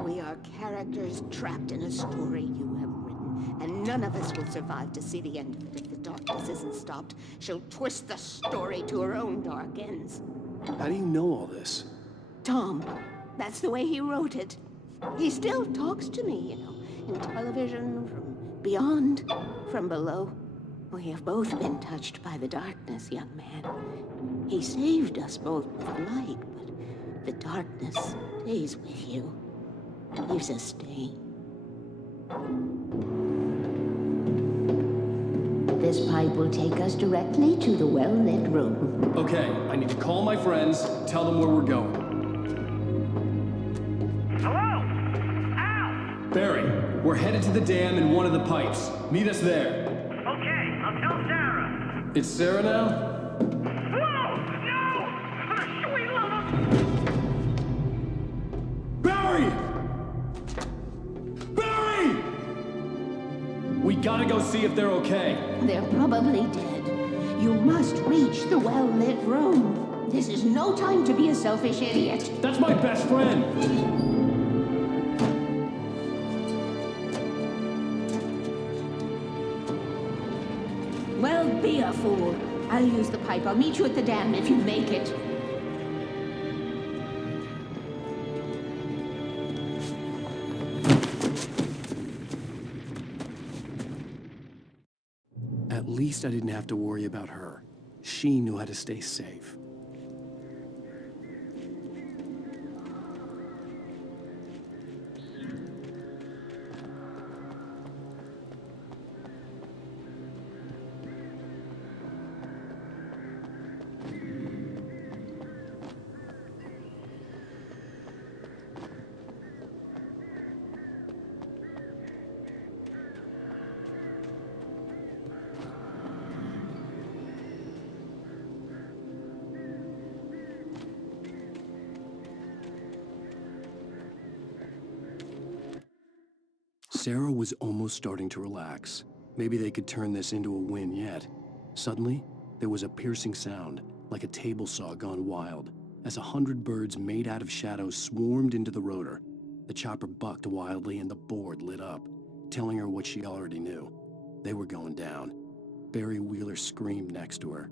We are characters trapped in a story you have written, and none of us will survive to see the end of it if the darkness isn't stopped. She'll twist the story to her own dark ends. How do you know all this? Tom, that's the way he wrote it. He still talks to me, you know, in television, from beyond, from below. We have both been touched by the darkness, young man. He saved us both with the light, but The darkness stays with you, leaves a stain. This pipe will take us directly to the well-lit room. Okay, I need to call my friends, tell them where we're going. Hello? Al! Barry, we're headed to the dam in one of the pipes. Meet us there. Okay, I'll tell Sarah. It's Sarah now? Whoa! No! For the sweet love of... Barry! Barry! We gotta go see if they're okay. They're probably dead. You must reach the well-lit room. This is no time to be a selfish idiot. That's my best friend. Well, be a fool. I'll use the pipe. I'll meet you at the dam if you make it. At least I didn't have to worry about her. She knew how to stay safe. Sarah was almost starting to relax. Maybe they could turn this into a win yet. Suddenly, there was a piercing sound, like a table saw gone wild, as 100 birds made out of shadows swarmed into the rotor. The chopper bucked wildly and the board lit up, telling her what she already knew. They were going down. Barry Wheeler screamed next to her.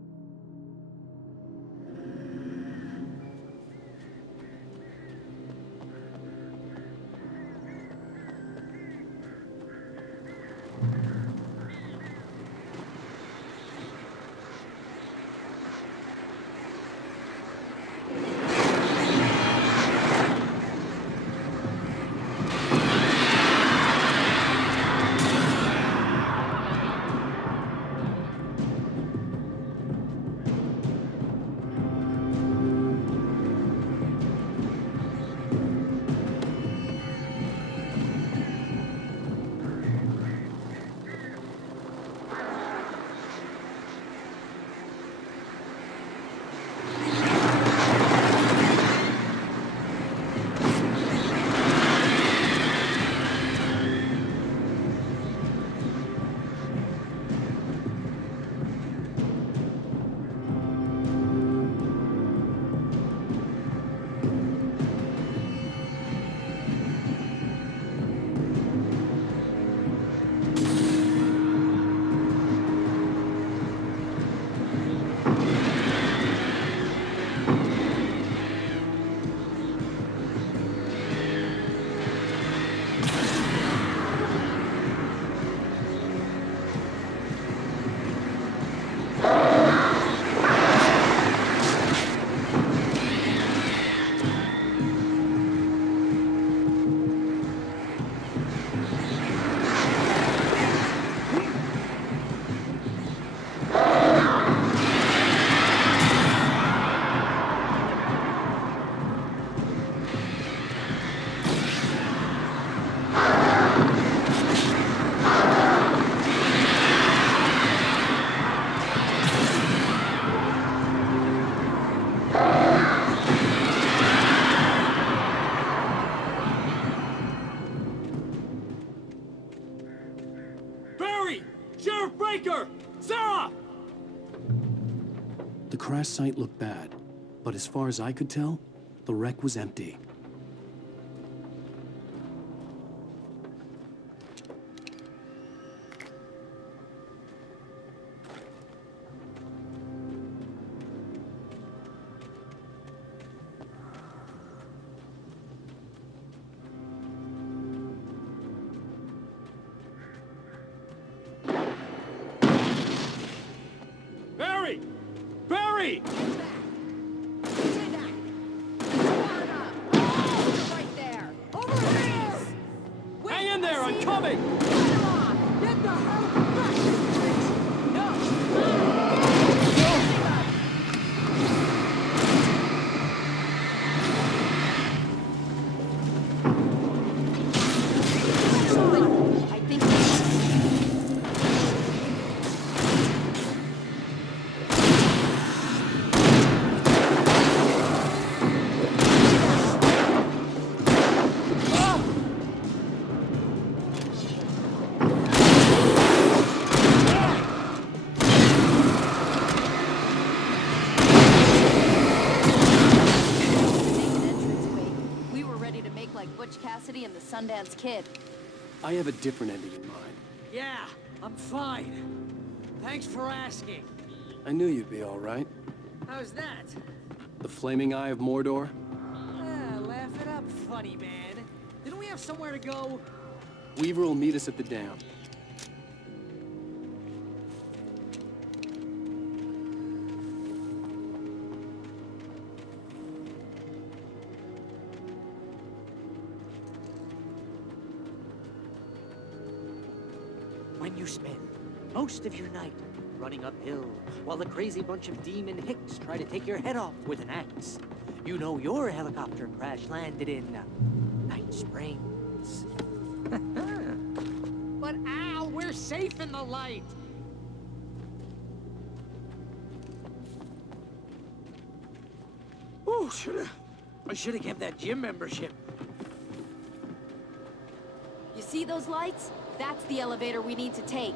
The crash site looked bad, but as far as I could tell, the wreck was empty. Barry! Barry! coming! Get the hell back, you freaks! I think and the Sundance Kid. I have a different ending in mind. Yeah, I'm fine. Thanks for asking. I knew you'd be all right. How's that? The flaming eye of Mordor? Laugh it up, funny man. Didn't we have somewhere to go? Weaver will meet us at the dam. When you spend most of your night running uphill while the crazy bunch of demon hicks try to take your head off with an axe, you know your helicopter crash landed in Night Springs. But Al, we're safe in the light. Oh, I should have kept that gym membership. You see those lights? That's the elevator we need to take.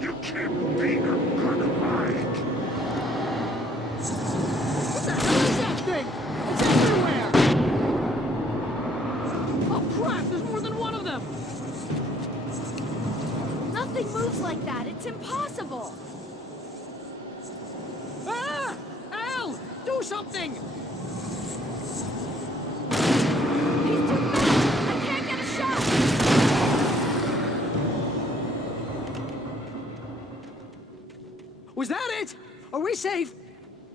You can't beat a good fight. What the hell is that thing? It's everywhere! Oh crap, there's more than one of them! Nothing moves like that. It's impossible. Ah! Al! Do something! He's too fast. I can't get a shot. Was that it? Are we safe?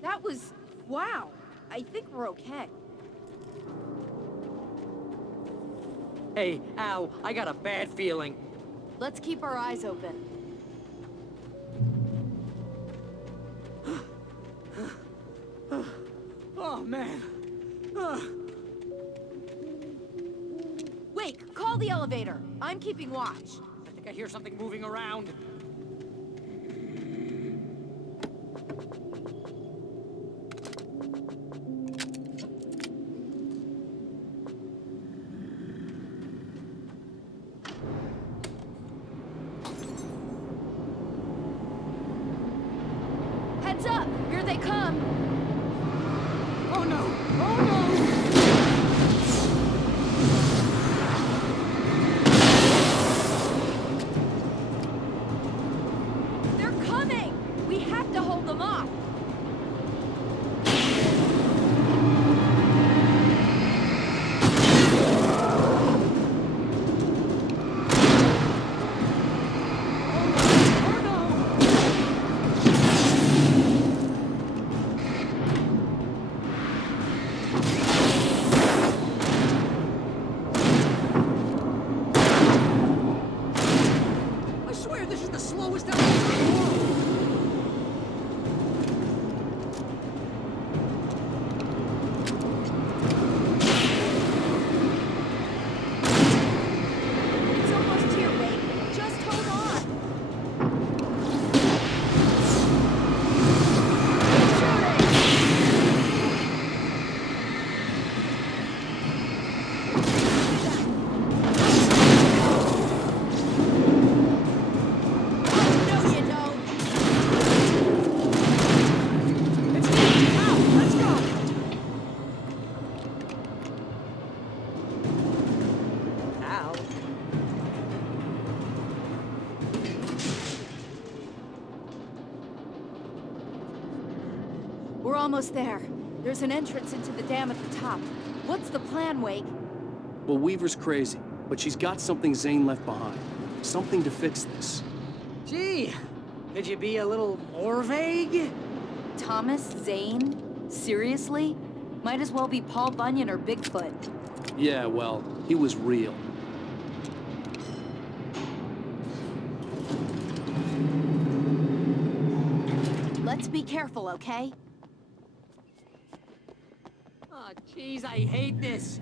That was... wow. I think we're okay. Hey, Al, I got a bad feeling. Let's keep our eyes open. Oh, man. Wake, call the elevator. I'm keeping watch. I think I hear something moving around. Heads up! Here they come! Oh no! Oh no! They're coming! We have to hold them off! I swear this is the slowest elevator in the world! It's almost here, Wake. Just hold on. No, you don't. It's me! Al, let's go! Al? We're almost there. There's an entrance into the dam at the top. What's the plan, Wake? Well, Weaver's crazy, but she's got something Zane left behind. Something to fix this. Gee, Could you be a little more vague? Thomas Zane? Seriously? Might as well be Paul Bunyan or Bigfoot. Yeah, well, he was real. Let's be careful, okay? Oh, jeez, I hate this.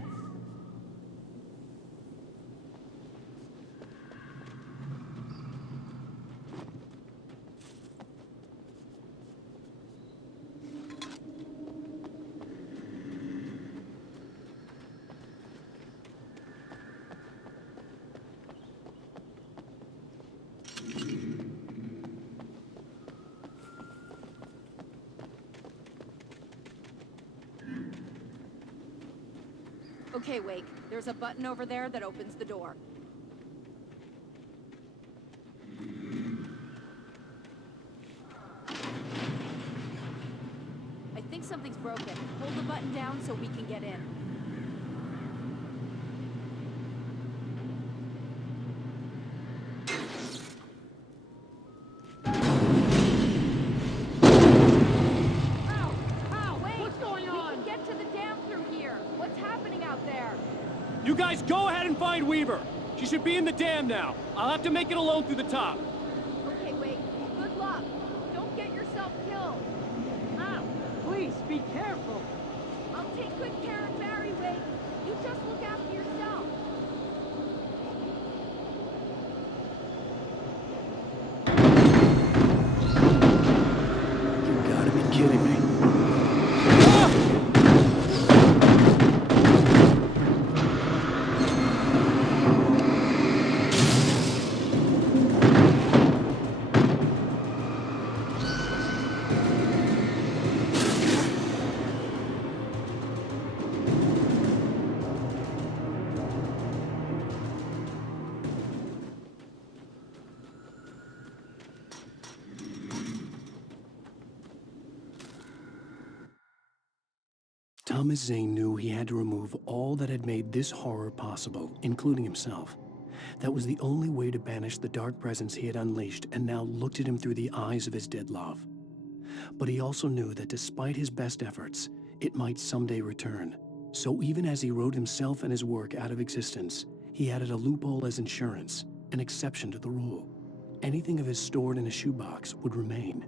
Okay, Wake. There's a button over there that opens the door. I think something's broken. Hold the button down so we can get in. You guys go ahead and find Weaver. She should be in the dam now. I'll have to make it alone through the top. Okay, Wake. Good luck. Don't get yourself killed. Ow! Please, be careful. I'll take good care of Barry, Wake. You just look after yourself. You gotta be kidding me. Thomas Zane knew he had to remove all that had made this horror possible, including himself. That was the only way to banish the dark presence he had unleashed and now looked at him through the eyes of his dead love. But he also knew that despite his best efforts, it might someday return. So even as he wrote himself and his work out of existence, he added a loophole as insurance, an exception to the rule. Anything of his stored in a shoebox would remain.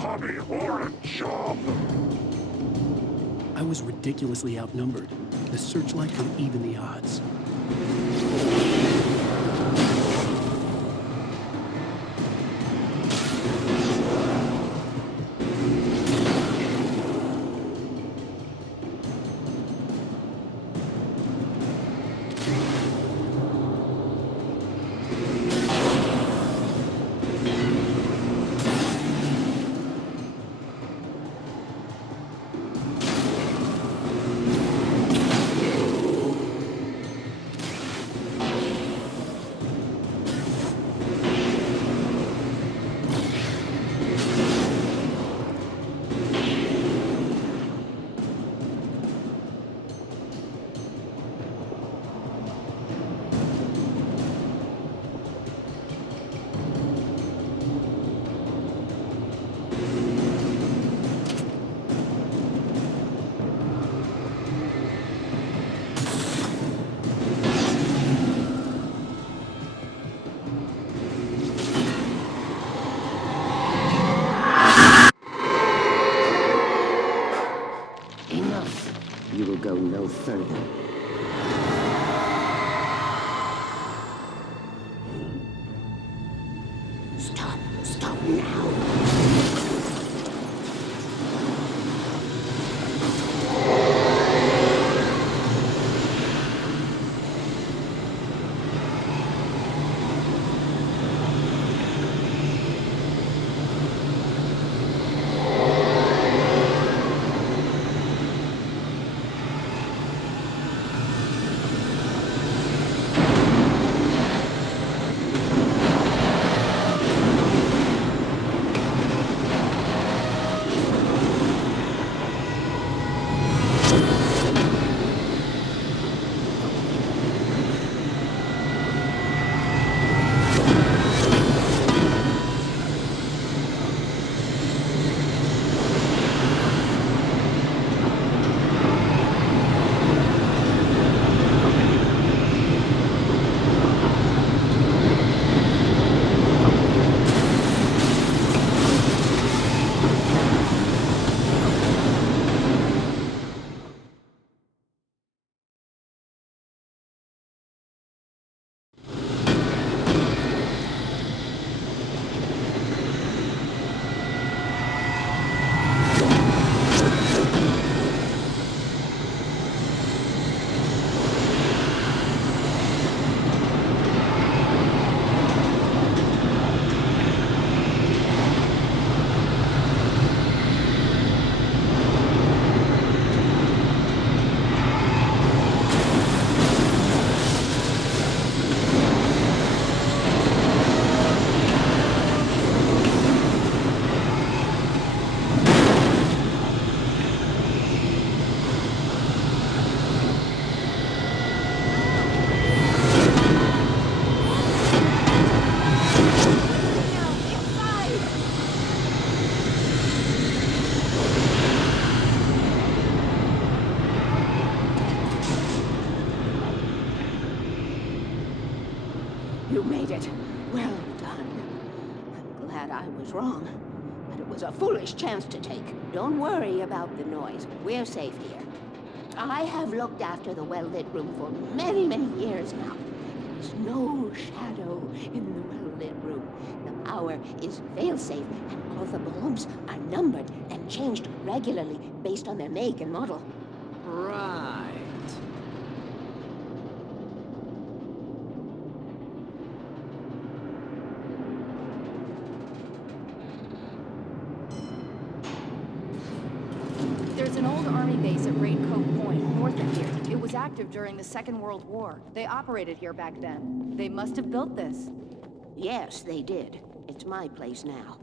hobby or a job. I was ridiculously outnumbered. The searchlight could even the odds. you will go no further. Stop now. You made it. Well done. I'm glad I was wrong. But it was a foolish chance to take. Don't worry about the noise. We're safe here. I have looked after the well-lit room for many, many years now. There's no shadow in the well-lit room. The power is fail-safe, and all the bulbs are numbered and changed regularly based on their make and model. Right. There's an old army base at Raincoat Point, north of here. It was active during the Second World War. They operated here back then. They must have built this. Yes, they did. It's my place now.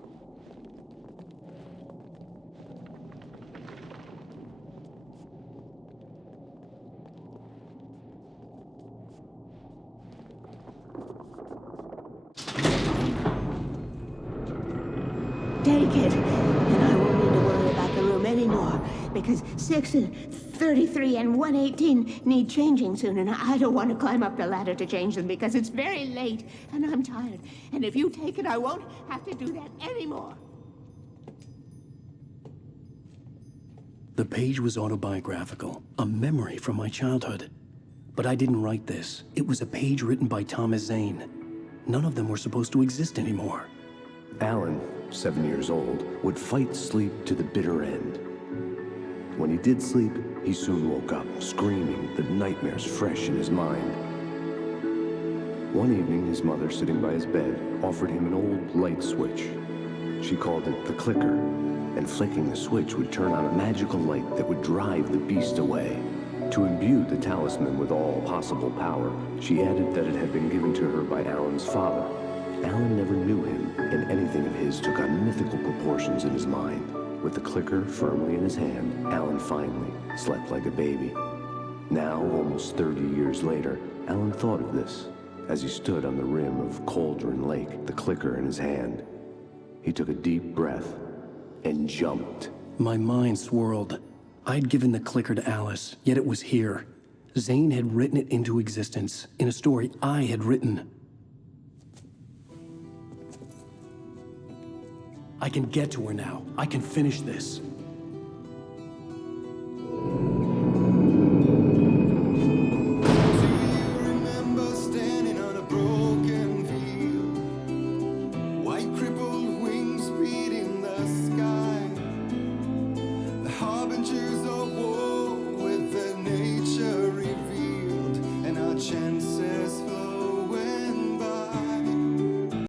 Take it, and I won't need to worry about the room anymore, because 6 and 33 and 118 need changing soon, and I don't want to climb up the ladder to change them because it's very late, and I'm tired. And if you take it, I won't have to do that anymore. The page was autobiographical, a memory from my childhood. But I didn't write this. It was a page written by Thomas Zane. None of them were supposed to exist anymore. Alan, 7 years old, would fight sleep to the bitter end. When he did sleep, he soon woke up, screaming, the nightmares fresh in his mind. One evening, his mother, sitting by his bed, offered him an old light switch. She called it the clicker, and flicking the switch would turn on a magical light that would drive the beast away. To imbue the talisman with all possible power, she added that it had been given to her by Alan's father. Alan never knew him, and anything of his took on mythical proportions in his mind. With the clicker firmly in his hand, Alan finally slept like a baby. Now, almost 30 years later, Alan thought of this as he stood on the rim of Cauldron Lake, the clicker in his hand. He took a deep breath and jumped. My mind swirled. I'd given the clicker to Alice, yet it was here. Zane had written it into existence in a story I had written. I can get to her now. I can finish this.